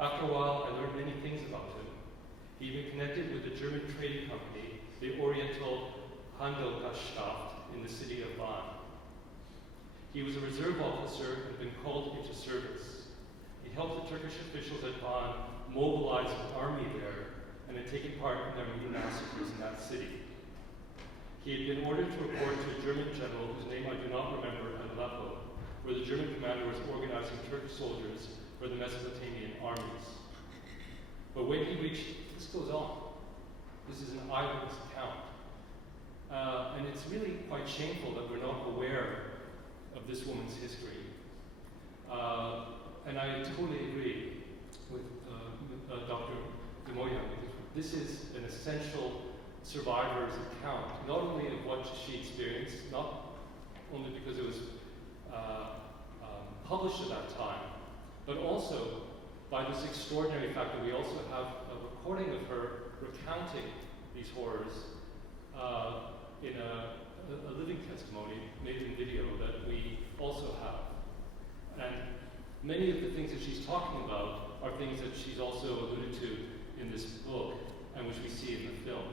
After a while, I learned many things about him. He even connected with the German trading company, the Oriental Handelgaschaft, in the city of Van. He was a reserve officer and had been called into service. He helped the Turkish officials at Van mobilize an army there and had taken part in their many massacres in that city. He had been ordered to report to a German general whose name I do not remember at Aleppo, where the German commander was organizing Turkish soldiers for the Mesopotamian armies. But when he reached, this goes on. This is an eyewitness account. And it's really quite shameful that we're not aware of this woman's history. And I totally agree with Dr. Demoyan. This is an essential survivor's account, not only of what she experienced, not only because it was published at that time, but also by this extraordinary fact that we also have a recording of her recounting these horrors in a living testimony made in video that we also have. And many of the things that she's talking about are things that she's also alluded to in this book and which we see in the film.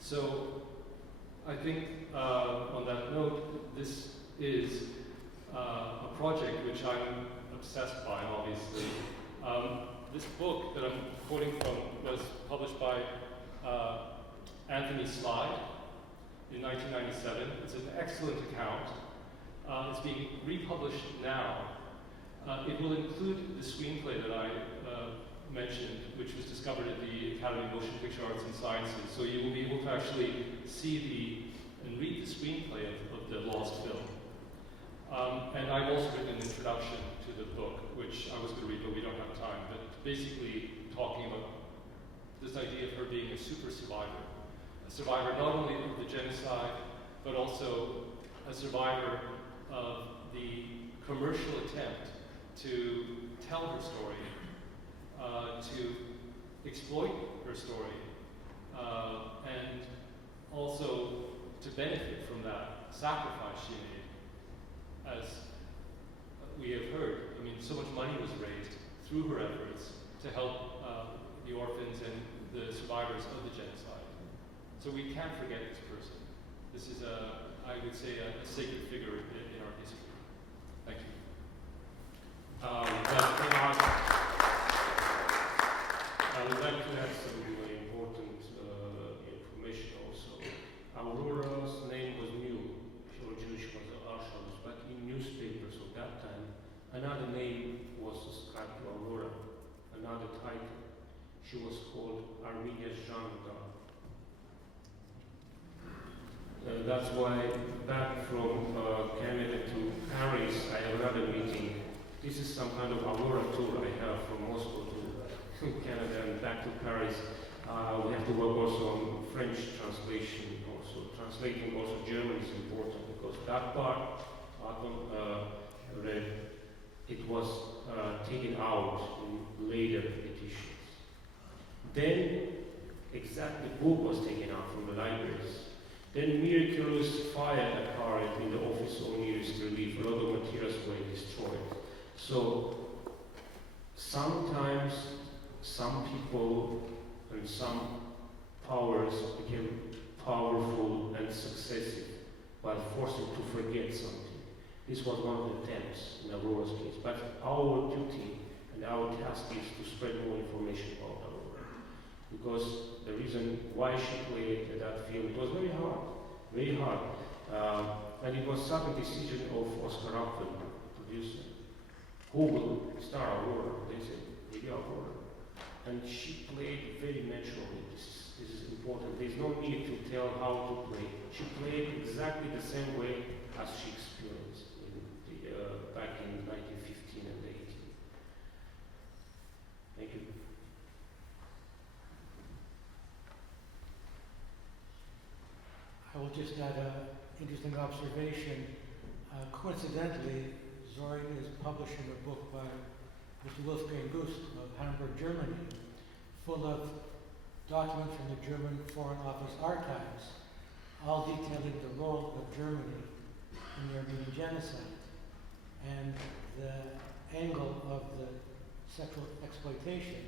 So I think on that note, this is a project which I'm obsessed by, obviously. This book that I'm quoting from was published by Anthony Slide in 1997. It's an excellent account. It's being republished now. It will include the screenplay that I mentioned, which was discovered at the Academy of Motion Picture Arts and Sciences. So you will be able to actually see and read the screenplay of the lost film. And I've also written an introduction to the book, which I was going to read, but we don't have time. But basically talking about this idea of her being a super survivor. A survivor not only of the genocide, but also a survivor of the commercial attempt to tell her story, to exploit her story, and also to benefit from that sacrifice she made. As we have heard, I mean, so much money was raised through her efforts to help the orphans and the survivors of the genocide. So we can't forget this person. This is, I would say, a sacred figure in our history. Thank you. I would like to add some important information also. Aurora's name was new. She was Jewish, was Arshos, but in newspapers of that time, another name was ascribed to Aurora, another title. She was called Armenian Genocide. That's why back from Canada to Paris, I have another meeting. This is some kind of Aurora tour I have from Moscow to Canada and back to Paris. We have to work also on French translation, also translating also German is important because that part, Atom read, it was taken out in later editions. Then, exactly, the book was taken out from the libraries. Then miraculous fire occurred in the office of nearest relief. A lot of materials were destroyed. So sometimes some people and some powers became powerful and successive by forcing to forget something. This was one of the attempts in Aurora's case. But our duty and our task is to spread more information about Aurora. Because the reason why she played that film, it was very hard. And it was sudden decision of Oscar Apfel, producer, who will star Aurora. They said, maybe Aurora. And she played very naturally. This is important. There's no need to tell how to play. She played exactly the same way as she experienced back in 1915 and 18. Thank you. I will just add an interesting observation. Coincidentally, Zoryan is publishing a book by Mr. Wolfgang Gust of Hamburg, Germany, full of documents from the German Foreign Office archives. all detailing the role of Germany in the Armenian Genocide. And the angle of the sexual exploitation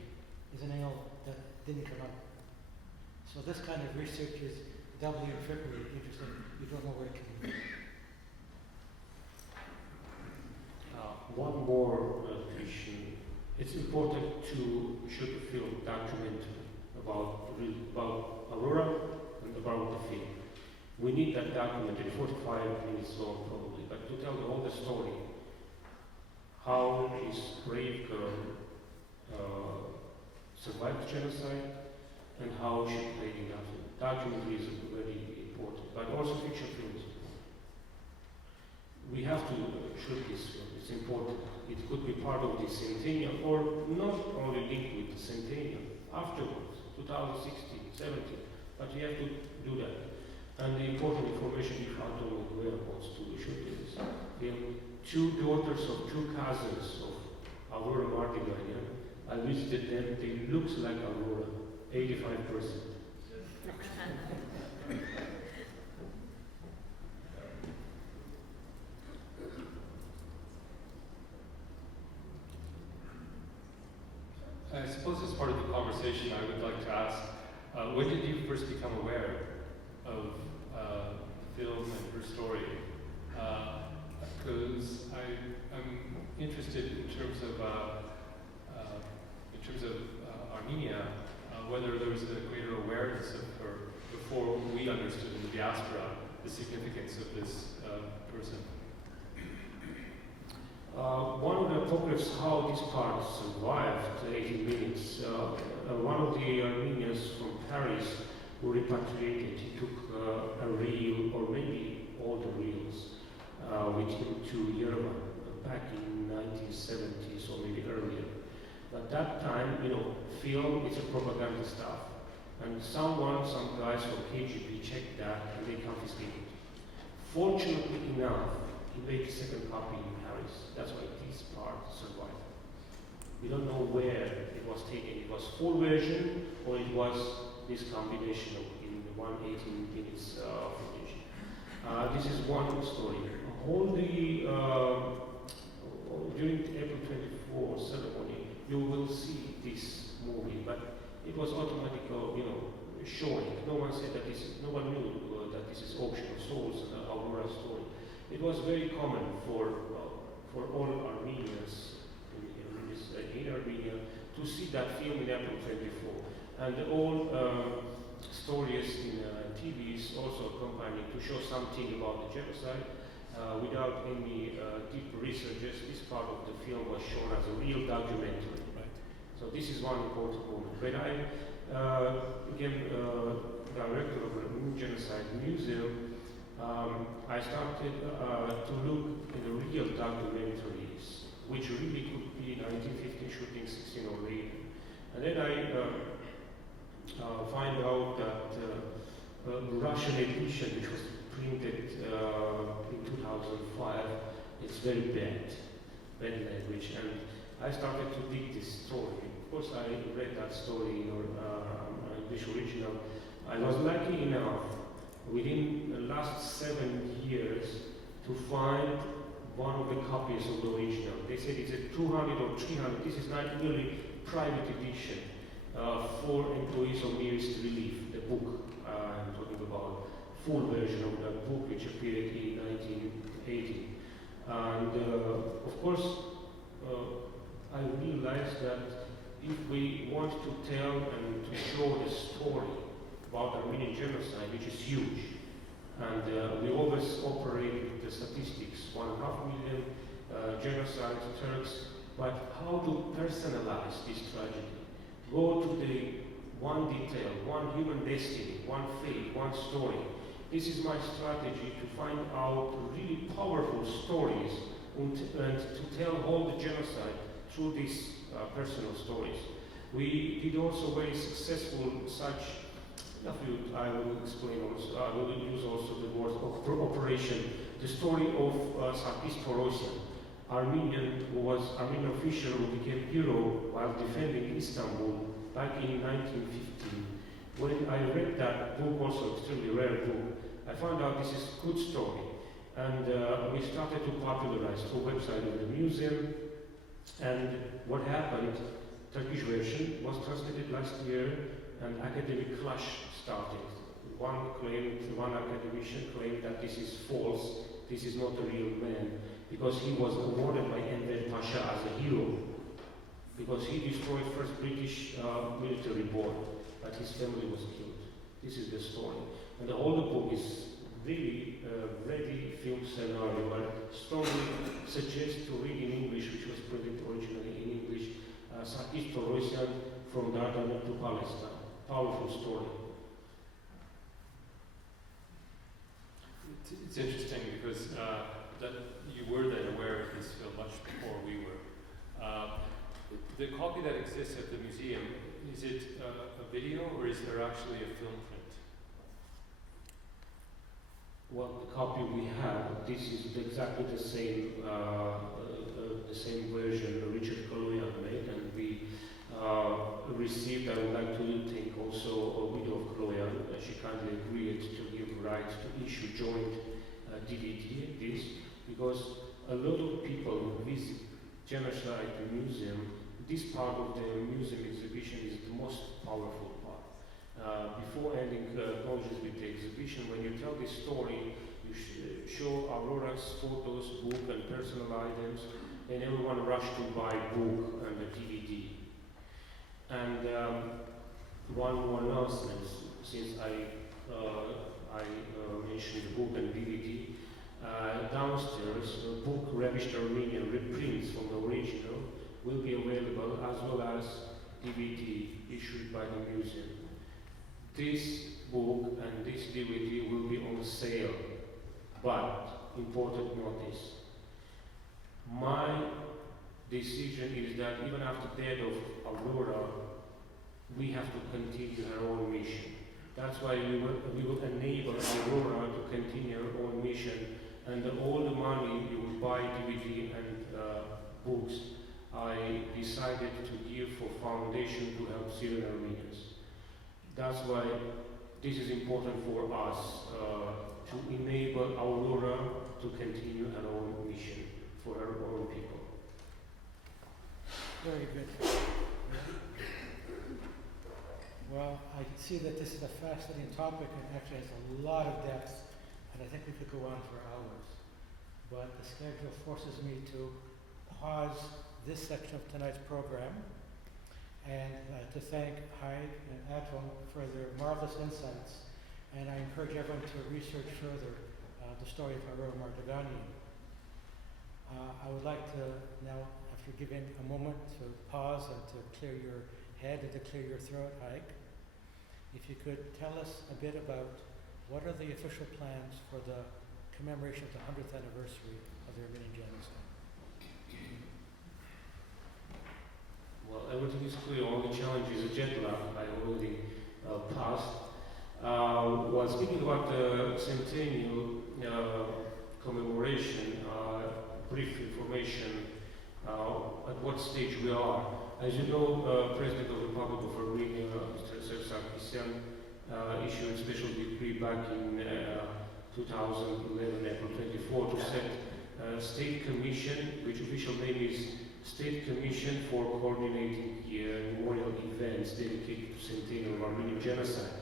is an angle that didn't come up. So this kind of research is doubly and triply interesting. You don't know where it can be. One more question. It's important to shoot a film documentary about Aurora and about the film. We need that documentary, 45 minutes long probably, but to tell the whole story. How this brave girl survived genocide and how she played in that film. Documentary is very important, but also feature films. We have to shoot this film, it's important. It could be part of the centennial, or not only linked with the centennial, afterwards, 2016, 17, but we have to do that. And the important information, if Atom Egoyan wants to shoot this film, two daughters of two cousins of Aurora Mardiganian, I visited them, they look like Aurora, 85%. I suppose as part of the conversation, I would like to ask, when did you first become aware of the film and her story? Because I'm interested in terms of Armenia, whether there was a greater awareness of her before we understood in the diaspora the significance of this person. One of the problems how this part survived 18 minutes. One of the Armenians from Paris who repatriated, he took a reel, or maybe all the reels, with him to Yerevan back in 1970s or maybe earlier. But that time, film, it's a propaganda stuff. And some guys from KGB checked that and they confiscated. Fortunately enough, he made a second copy in Paris. That's why this part survived. We don't know where it was taken. It was full version or it was this combination of in the 118 minutes footage. This is one story. During the April 24 ceremony, you will see this movie, but it was automatic, showing. No one said that no one knew that this is Auction of Souls and Aurora story. It was very common for all Armenians in Armenia to see that film in April 24. And all stories in TVs also accompanying to show something about the genocide without any deep researches. This part of the film was shown as a real documentary. Right. So this is one important moment. When I became director of the Armenian Genocide Museum, I started to look in the real documentaries, which really could be 1915 shooting, 16 or later. And then I find out that the Russian edition, which was printed in 2005, it's very bad language. And I started to dig this story. Of course, I read that story in English original. I was lucky enough within the last 7 years to find one of the copies of the original. They said it's a 200 or 300. This is not really private edition for employees of nearest relief, the book I'm talking about, full version of that book which appeared in 1980. And of course, I realized that if we want to tell and to show the story about Armenian genocide, which is huge, and we always operate with the statistics, 1.5 million genocide Turks, but how to personalize this tragedy? Go to the one detail, one human destiny, one fate, one story. This is my strategy to find out really powerful stories and to tell all the genocide through these personal stories. We did also very successful such, I will explain also, I will use also the word operation, the story of Sarkis Torosyan, Armenian official who became hero while defending Istanbul back in 1915. When I read that book, also extremely rare book, I found out this is a good story, and we started to popularize the website of the museum. And what happened, Turkish version was translated last year, and academic clash started. One academician claimed that this is false, this is not a real man, because he was awarded by Enver Pasha as a hero, because he destroyed first British military board, but his family was killed. This is the story. And the whole book is really ready film scenario, but strongly suggest to read in English, which was printed originally in English, Sakis Torosyan, From Dardanelles to Palestine. Powerful story. It's interesting because that you were then aware of this film much before we were. The copy that exists at the museum, is it a video or is there actually a film print? Well, the copy we have, this is exactly the same version Richard Kaloyan made, and we received. I would like to thank also a widow of Kaloyan. She kindly agreed to give rights to issue joint DVD this, because a lot of people who visit Genocide Museum, this part of the museum exhibition is the most powerful part. Before ending apologies with the exhibition, when you tell this story, you show Aurora's photos, book, and personal items, and everyone rushed to buy book and the DVD. And one more announcement, since I mentioned the book and DVD. Downstairs, a book ravished Armenian reprints from the original will be available, as well as DVD issued by the museum. This book and this DVD will be on sale, but important notice. My decision is that even after the death of Aurora, we have to continue her own mission. That's why we will enable Aurora to continue her own mission, and all the money you will buy DVD and books, I decided to give for foundation to help Syrian Armenians. That's why this is important for us to enable Aurora to continue her own mission for her own people. Very good. Well, I can see that this is a fascinating topic and actually has a lot of depth, and I think we could go on for hours. But the schedule forces me to pause this section of tonight's program and to thank Hayk and Atom for their marvelous insights. And I encourage everyone to research further the story of Aurora Mardiganian. I would like to now, after giving a moment to pause and to clear your head and to clear your throat, Hayk, if you could tell us a bit about what are the official plans for the commemoration of the 100th anniversary of the Armenian Genocide? Well, everything is clear. All the challenges, the jet lag, I already passed. While speaking about the centennial commemoration, brief information at what stage we are. As you know, President of the Republic of Armenia, Mr. Sarkisyan, issued a special decree back in 2011, April 24, to set a state commission, which official name is State Commission for Coordinating Memorial Events dedicated to centennial of Armenian Genocide.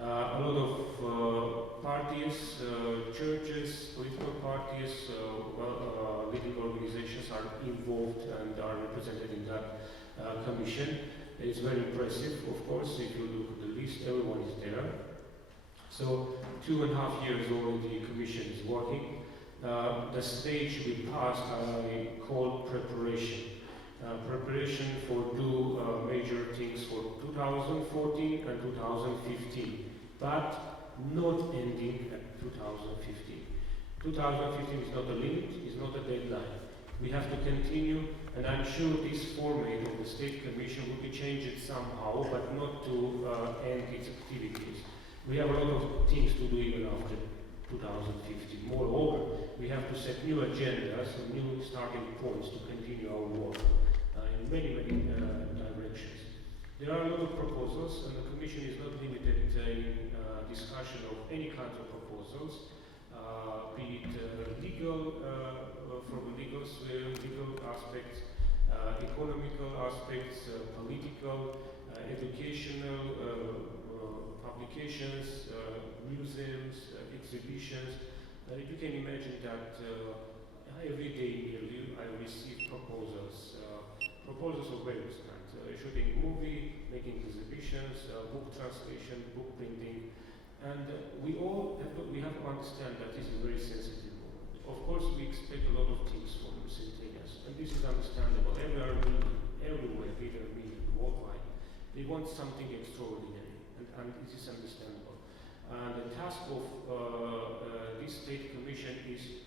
A lot of parties, churches, political parties, leading organizations are involved and are represented in that commission. It's very impressive, of course. If you look at the list, everyone is there. So 2.5 years already the commission is working. The stage we passed I called preparation. Preparation for two major things for 2014 and 2015, but not ending at 2015. 2015 is not a limit, is not a deadline. We have to continue, and I'm sure this format of the State Commission will be changed somehow, but not to end its activities. We have a lot of things to do even after 2015. Moreover, we have to set new agendas and new starting points to continue our work in many directions. There are a lot of proposals, and the Commission is not limited in discussion of any kinds of proposals, be it legal, from a legal sphere, legal aspects, economical aspects, political, educational, publications, museums, exhibitions. You can imagine that every day nearly I receive proposals, proposals of various kinds, shooting a movie, making exhibitions, book translation, book printing, and we have to understand that this is a very sensitive moment. Of course, we expect a lot of things from simultaneous, and this is understandable. Every Armenian, everywhere, be it Armenian, worldwide, they want something extraordinary, and it is understandable. The task of this state commission is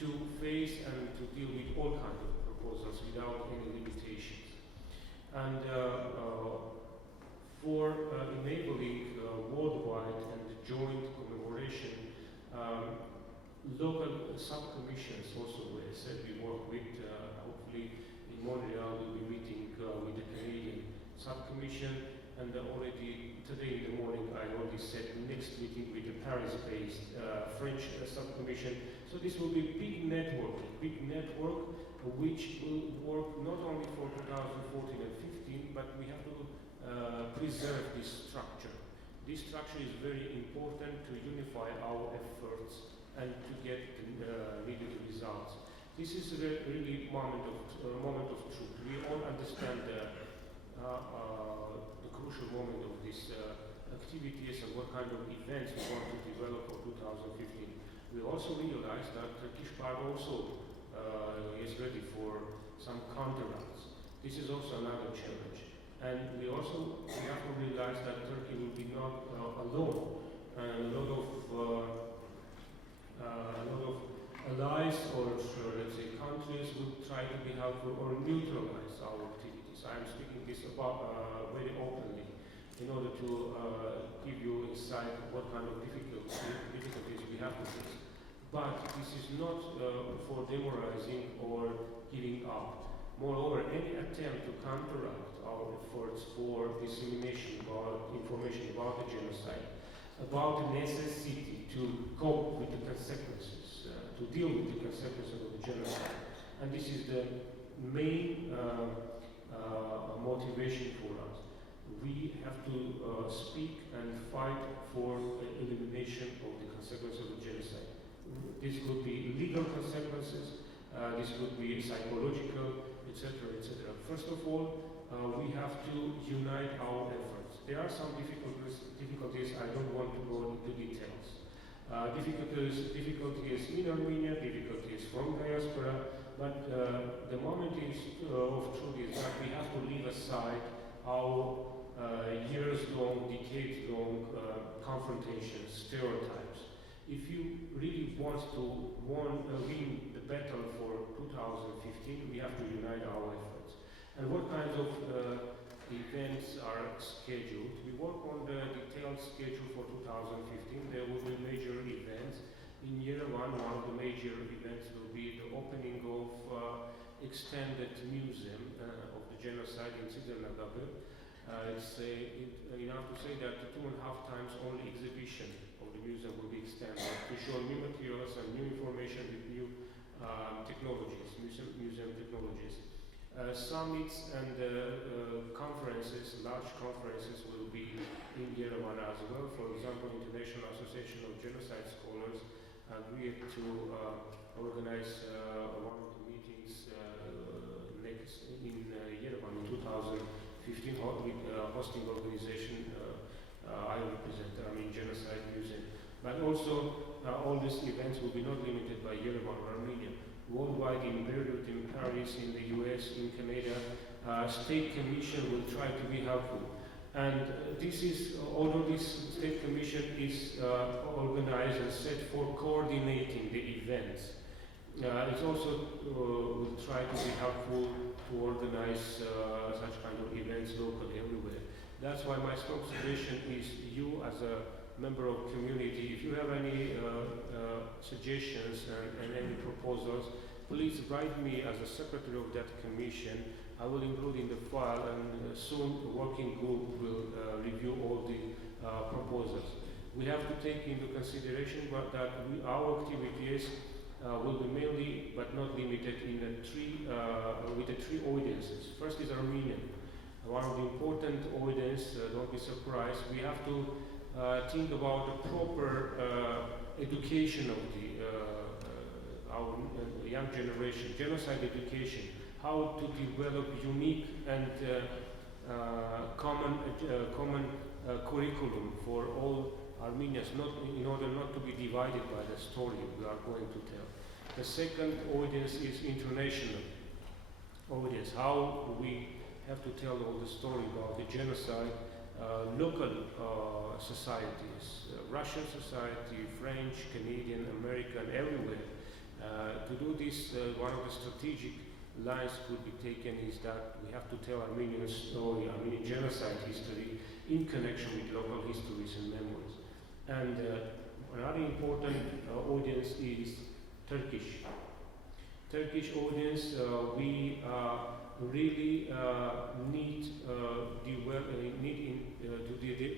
to face and to deal with all kinds of proposals without any limitations. And for enabling worldwide and joint commemoration, local subcommissions also were said we work with. Hopefully in Montreal we'll be meeting with the Canadian subcommission, and already today in the morning I already said next meeting with the Paris-based French subcommission. So this will be big network which will work not only for 2014 and 15, but we have to preserve this structure. This structure is very important to unify our efforts and to get needed results. This is a really moment of truth. We all understand the crucial moment of these activities and what kind of events we want to develop for 2015. We also realize that Turkish part also is ready for some counteracts. This is also another challenge. And we have to realize that Turkey will be not alone. And a lot of allies or let's say countries will try to be helpful or neutralize our activities. I am speaking this about very openly in order to give you insight what kind of difficulties we have to face. But this is not for demoralizing or giving up. Moreover, any attempt to counteract our efforts for dissemination about information about the genocide, about the necessity to cope with the consequences, to deal with the consequences of the genocide, and this is the main motivation for us. We have to speak and fight for the elimination of the consequences of the genocide. This could be legal consequences, this could be psychological, etc., etc. First of all, we have to unite our efforts. There are some difficulties, I don't want to go into details. Difficulties in Armenia, difficulties from diaspora, but the moment of truth is that we have to leave aside our years-long, decades-long confrontations, stereotypes. If you really want to win the battle for 2015, we have to unite our efforts. And what kinds of events are scheduled? We work on the detailed schedule for 2015. There will be major events. In Yerevan, one of the major events will be the opening of extended museum of the genocide in CIVILNET. It's enough to say that 2.5 times only exhibition of the museum will be extended to show new materials and new information with new technologies, museum technologies. Summits and conferences, large conferences will be in Yerevan as well. For example, International Association of Genocide Scholars agreed to organize one of the meetings next in Yerevan in 2015 with hosting organization I represent, Armenian Genocide Museum. But also, all these events will be not limited by Yerevan or Armenia. Worldwide, in Beirut, in Paris, in the US, in Canada, State Commission will try to be helpful. And this is, although this State Commission is organized and set for coordinating the events, it also will try to be helpful to organize such kind of events locally everywhere. That's why my strong suggestion is you as a member of community, if you have any suggestions and any proposals, please write me as a secretary of that commission. I will include in the file, and soon the working group will review all the proposals. we have to take into consideration that our activities will be mainly, but not limited, in with the three audiences. First is Armenian, one of the important audience. Don't be surprised. We have to think about the proper education of our young generation, genocide education, how to develop unique and common curriculum for all Armenians, in order not to be divided by the story we are going to tell. The second audience is international audience, how we have to tell all the story about the genocide, local societies, Russian society, French, Canadian, American, everywhere. To do this, one of the strategic lines could be taken is that we have to tell Armenian story, Armenian genocide history, in connection with local histories and memories. And another important audience is Turkish. Turkish audience, we really need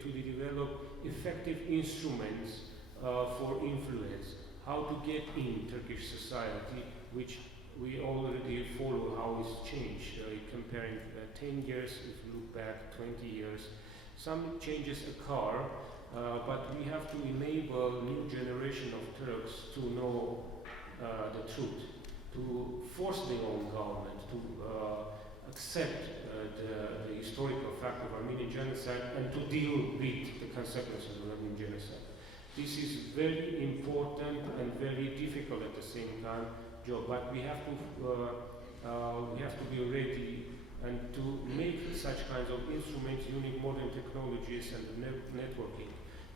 to develop effective instruments for influence. How to get in Turkish society, which we already follow how it's changed, comparing 10 years, if you look back 20 years. Some changes occur, but we have to enable new generation of Turks to know the truth, to force their own government to accept the historical fact of Armenian genocide and to deal with the consequences of Armenian genocide. This is very important and very difficult at the same time job, but we have to be ready and to make such kinds of instruments using modern technologies and networking.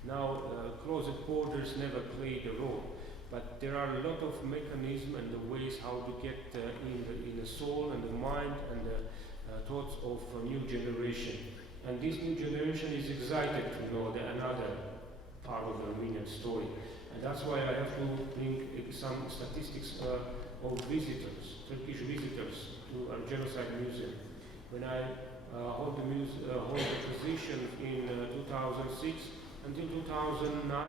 Now, closed borders never played a role, but there are a lot of mechanisms and the ways how to get in the soul and the mind and the thoughts of a new generation. And this new generation is excited to know another part of the Armenian story. And that's why I have to bring some statistics of visitors, Turkish visitors to our Genocide Museum. When I hold the position in 2006 until 2009,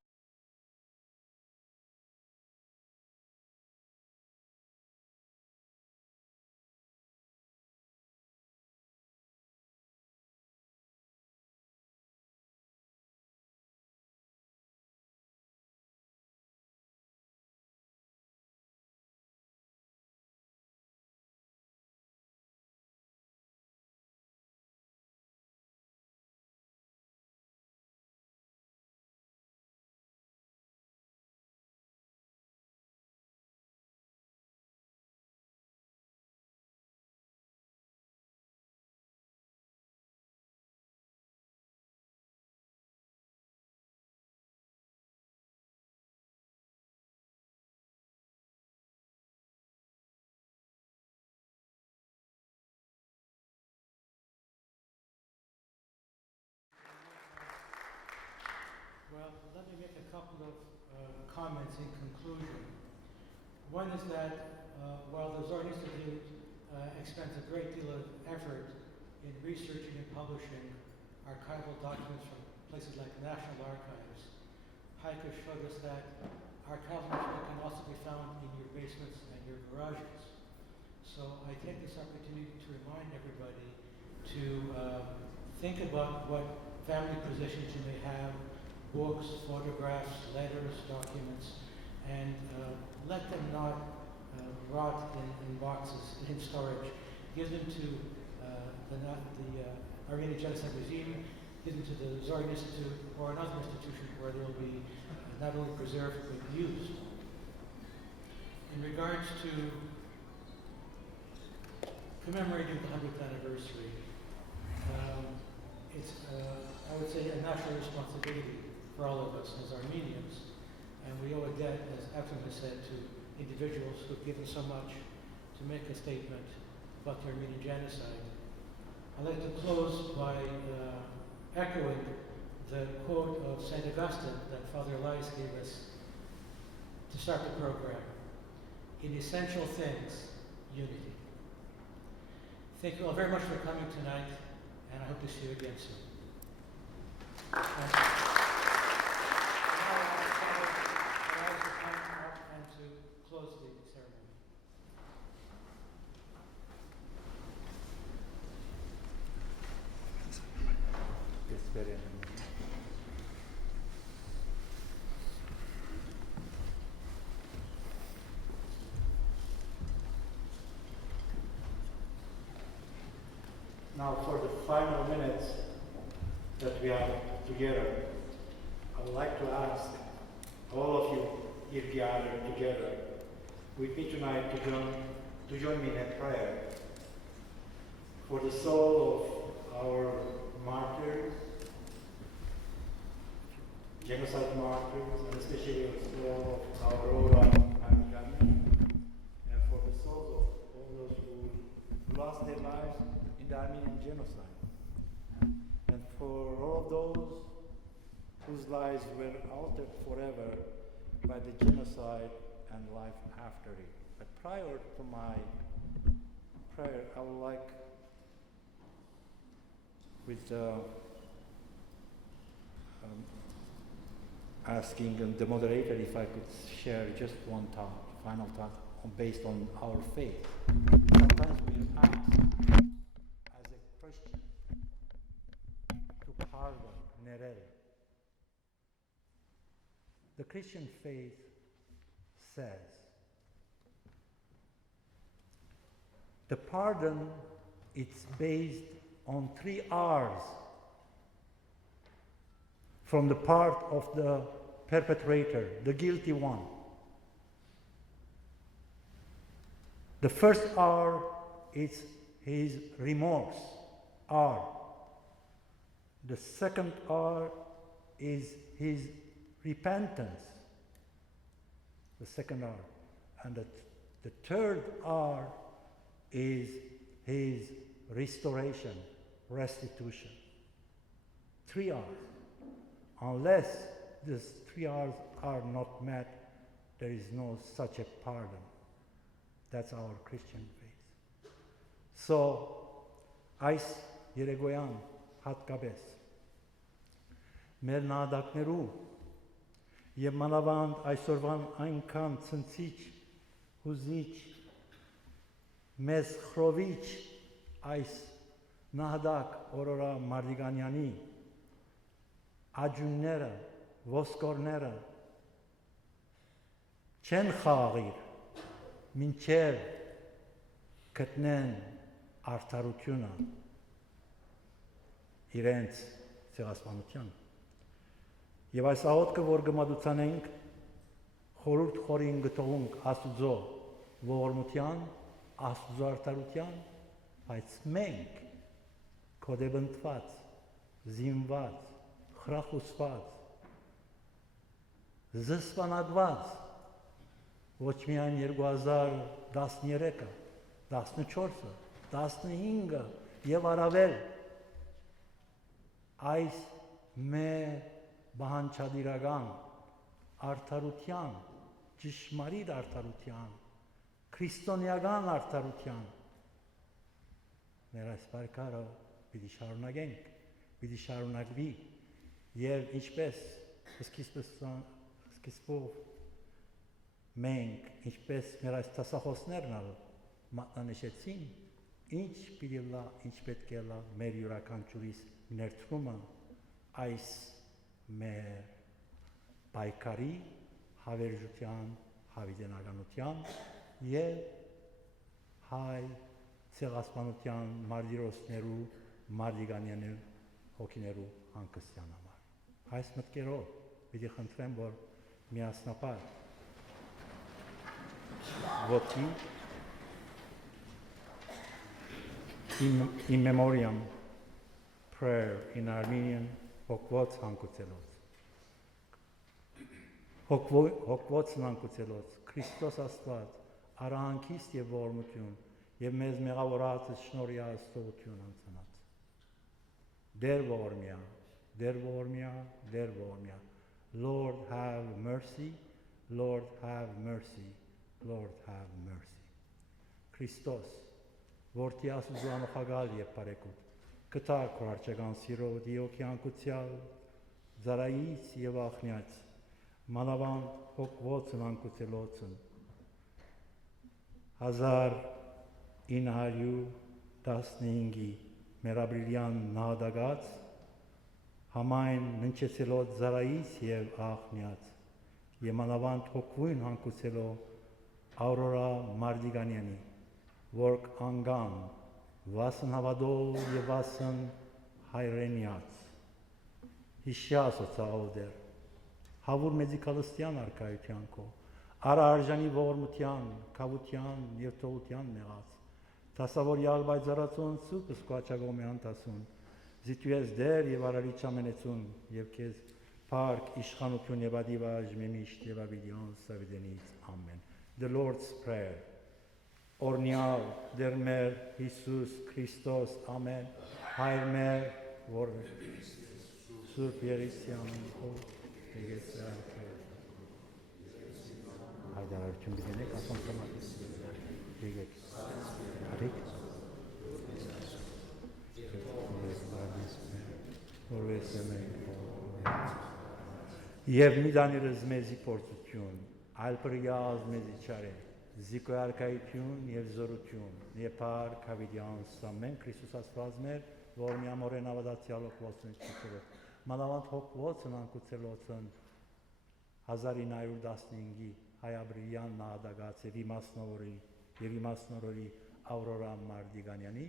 Well, let me make a couple of comments in conclusion. One is that while the Zoryan Institute expends a great deal of effort in researching and publishing archival documents from places like the National Archives, Hayk has showed us that archival material can also be found in your basements and your garages. So I take this opportunity to remind everybody to think about what family possessions you may have, books, photographs, letters, documents, and let them not rot in boxes in storage. Give them to the Armenian Genocide Museum, give them to the Zoryan Institute or another institution where they'll be not only preserved but used. In regards to commemorating the 100th anniversary, it's, I would say, a national responsibility for all of us as Armenians, and we owe a debt, as Atom has said, to individuals who have given so much to make a statement about the Armenian genocide. I'd like to close by echoing the quote of St. Augustine that Father Elias gave us to start the program. In essential things, unity. Thank you all very much for coming tonight, and I hope to see you again soon. Thank you. Now for the final minutes that we are together, I would like to ask all of you here gathered together with me tonight to join me in a prayer for the soul of our martyrs, genocide martyrs, and especially the soul of Aurora Mardiganian, and for the souls of all those who lost their lives in the Armenian Genocide, and for all of those whose lives were altered forever by the genocide and life after it. But prior to my prayer, I would like, with asking the moderator if I could share just one thought, final thought, based on our faith. Sometimes we ask, as a Christian, to pardon, nerel. The Christian faith says the pardon, it's based on 3 R's from the part of the perpetrator, the guilty one. The first R is his remorse, R. The second R is his repentance, the second R. And the third R is his restoration, restitution. 3 R's. Unless these 3 R's are not met, there is no such a pardon. That's our Christian faith. So, այս Yerevan հատկապես մեր նահատակներու եւ մանավանդ այսօրվան այնքան ցնցիչ, հուզիչ, մեզ խրովիչ այս նահատակ Aurora Mardiganiani աջունները, ոսկորները չեն խաղաղիր մինչև գտնեն արդարությունը իրենց ցեղասպանության։ Եվ այս աղոթքը, որ գմադուցանենք, խորհուրդ խորին գտողունք Աստուծո ողորմության, Աստուծո արդարության, բայց մենք կոդեբնտված, զինված, խրախուսված, զսպանadված ոչ միայն 2013-ը, 14-ը, 15-ը եւ առավել այս մեր բանջարական արդարության, ճշմարիտ արդարության, քրիստոնեական արդարության մեր այս բարքարը պիտի շարունակենք, պիտի շարունակվի եւ ինչպես սկիզբով մենք, ինչպես մեր այս տասախոսներն մատնանշեցին, ինչ պիտի լա, ինչ պետք է լա մեր յուրաքանչյուրիս ներդրումը այս մեր պայքարի, հավերժության, հավիտենականության եւ հայ ցեղասպանության մարտիրոսներու, Mardiganiaներու հոգիներու հանգստյան համար։ Այս մտքերով պիտի խնդրեմ, որ միասնապար ոտքի in memoriam prayer in Armenian հոգված հանգուցելոց։ Հոգված հանգուցելոց Քրիստոս Աստված արահանքիստ եւ ողորմություն եւ մեզ մեղավորած շնորհի աստողություն անցնած։ Դեր ողորմիա, դեր ողորմիա, դեր ողորմիա։ Lord have mercy, Lord have mercy, Lord have mercy. Քրիստոս, որտի Աստծո անոխագալ եւ բարեկոտ, կտա քրարչական սիրո դիոքյանքուցյալ, զարայից եւ ախնյաց, մանավան հոգված հանգուցելոցն 1915-ի մերաբրիլյան նահատակած համայն ննչեցելով զարայից եւ ախնյաց եմանավանդ հոգվույն հանգուցելով Aurora Mardiganiani, որ անգամ վասն հավատով եւ վասն հայրենիած, հիշյաս ոցաղոդեր, հավուր մեծի կալստյան արկայության քո, արա արժանի ողորմության, կավության եւ թողության մեղած, տասավոր յալ բայձարացուն սուպ սկուաչագոմյան տասուն, զիտուես դեր եւ արարիչ ամենեցուն եւ քեզ Park իշխանություն եւ ադիվաժ մեմիշտ եւ ավիդիոն սավիդենից ամեն The Lord's Prayer Օրնյալ դեր մեր Հիսուս Քրիստոս ամեն հայր մեր որ Սուրբ Երեսյան ով եկեսան հայդարարություն դինեք ասում կամատես եկեք արիք որպես մենք Եվ մի դանիրս մեզի պորտություն, այլ պրիազ մեզի չարե, զիկոյարկայություն և զորություն, և պար կավիդյան սամեն Քրիստոս աստված մեր, որ մի ամորեն ավադացյալ ողվոցն չիքերով, մանավանդ հողվոցն անկուցելոցն 1915-ի հայաբրիլյան նահադագած և իմասնորորի Aurora Mardiganiani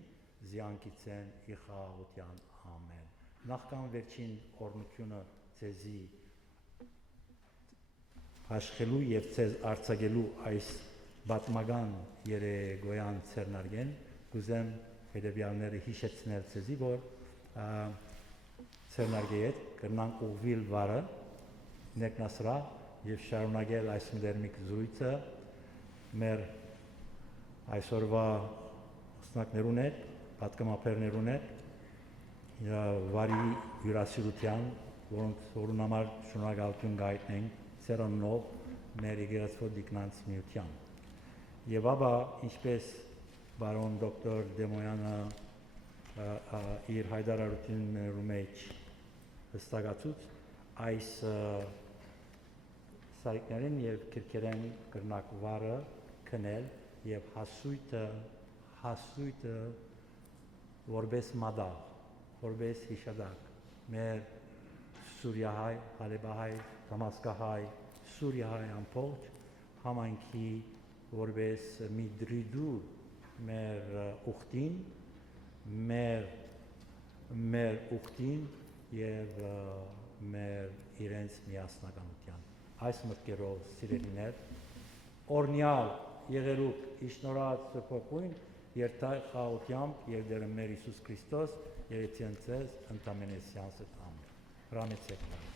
զյանքիցեն իխաղության ամեն։ Նախքան վերջին օրնությունը ծեզի աշխելու և ծեզ արձագելու այս բատմական երեգոյան ծերնարգեն, գուզեմ հետևյալները հիշեցնել ծեզի, որ ծերնարգի հետ կրնանք ուղվիլ վարը, ներկնասրա և շարունակել այս մդերմիկ զույցը մեր այսօրվա ուսնակներուն հետ, պատկամապերներուն հետ, վարի յուրասիրության, որոնց համար շնորհակալություն գայտնենք ծերանով մեր եկեղեցվո դիկնանց միության։ Եվ ապա, ինչպես բարոն դոկտոր Դեմոյանը իր հայտարարություններու մեջ հստակացուց, այս սարիկներին և քրքերեն կրնակ վարը քնել և հասույթը որպես մադաղ, որպես հիշադակ, մեր Սուրիահայ, Հալեբահայ, Դամասկահայ, Սուրիահայ ամբողջ համայնքի որպես մի դրիդուր մեր ուխտին, մեր ուխտին և մեր իրենց միասնականության։ Այս մտքերով սիրելիներ, օրնյալ եղերուկ իշնորհած Սուրբ երթայ խաղությամբ և դերը մեր Հիսուս Քրիստոս երեցին ձեզ ընդամենեսյանսը տամ։ Հրամեցեք։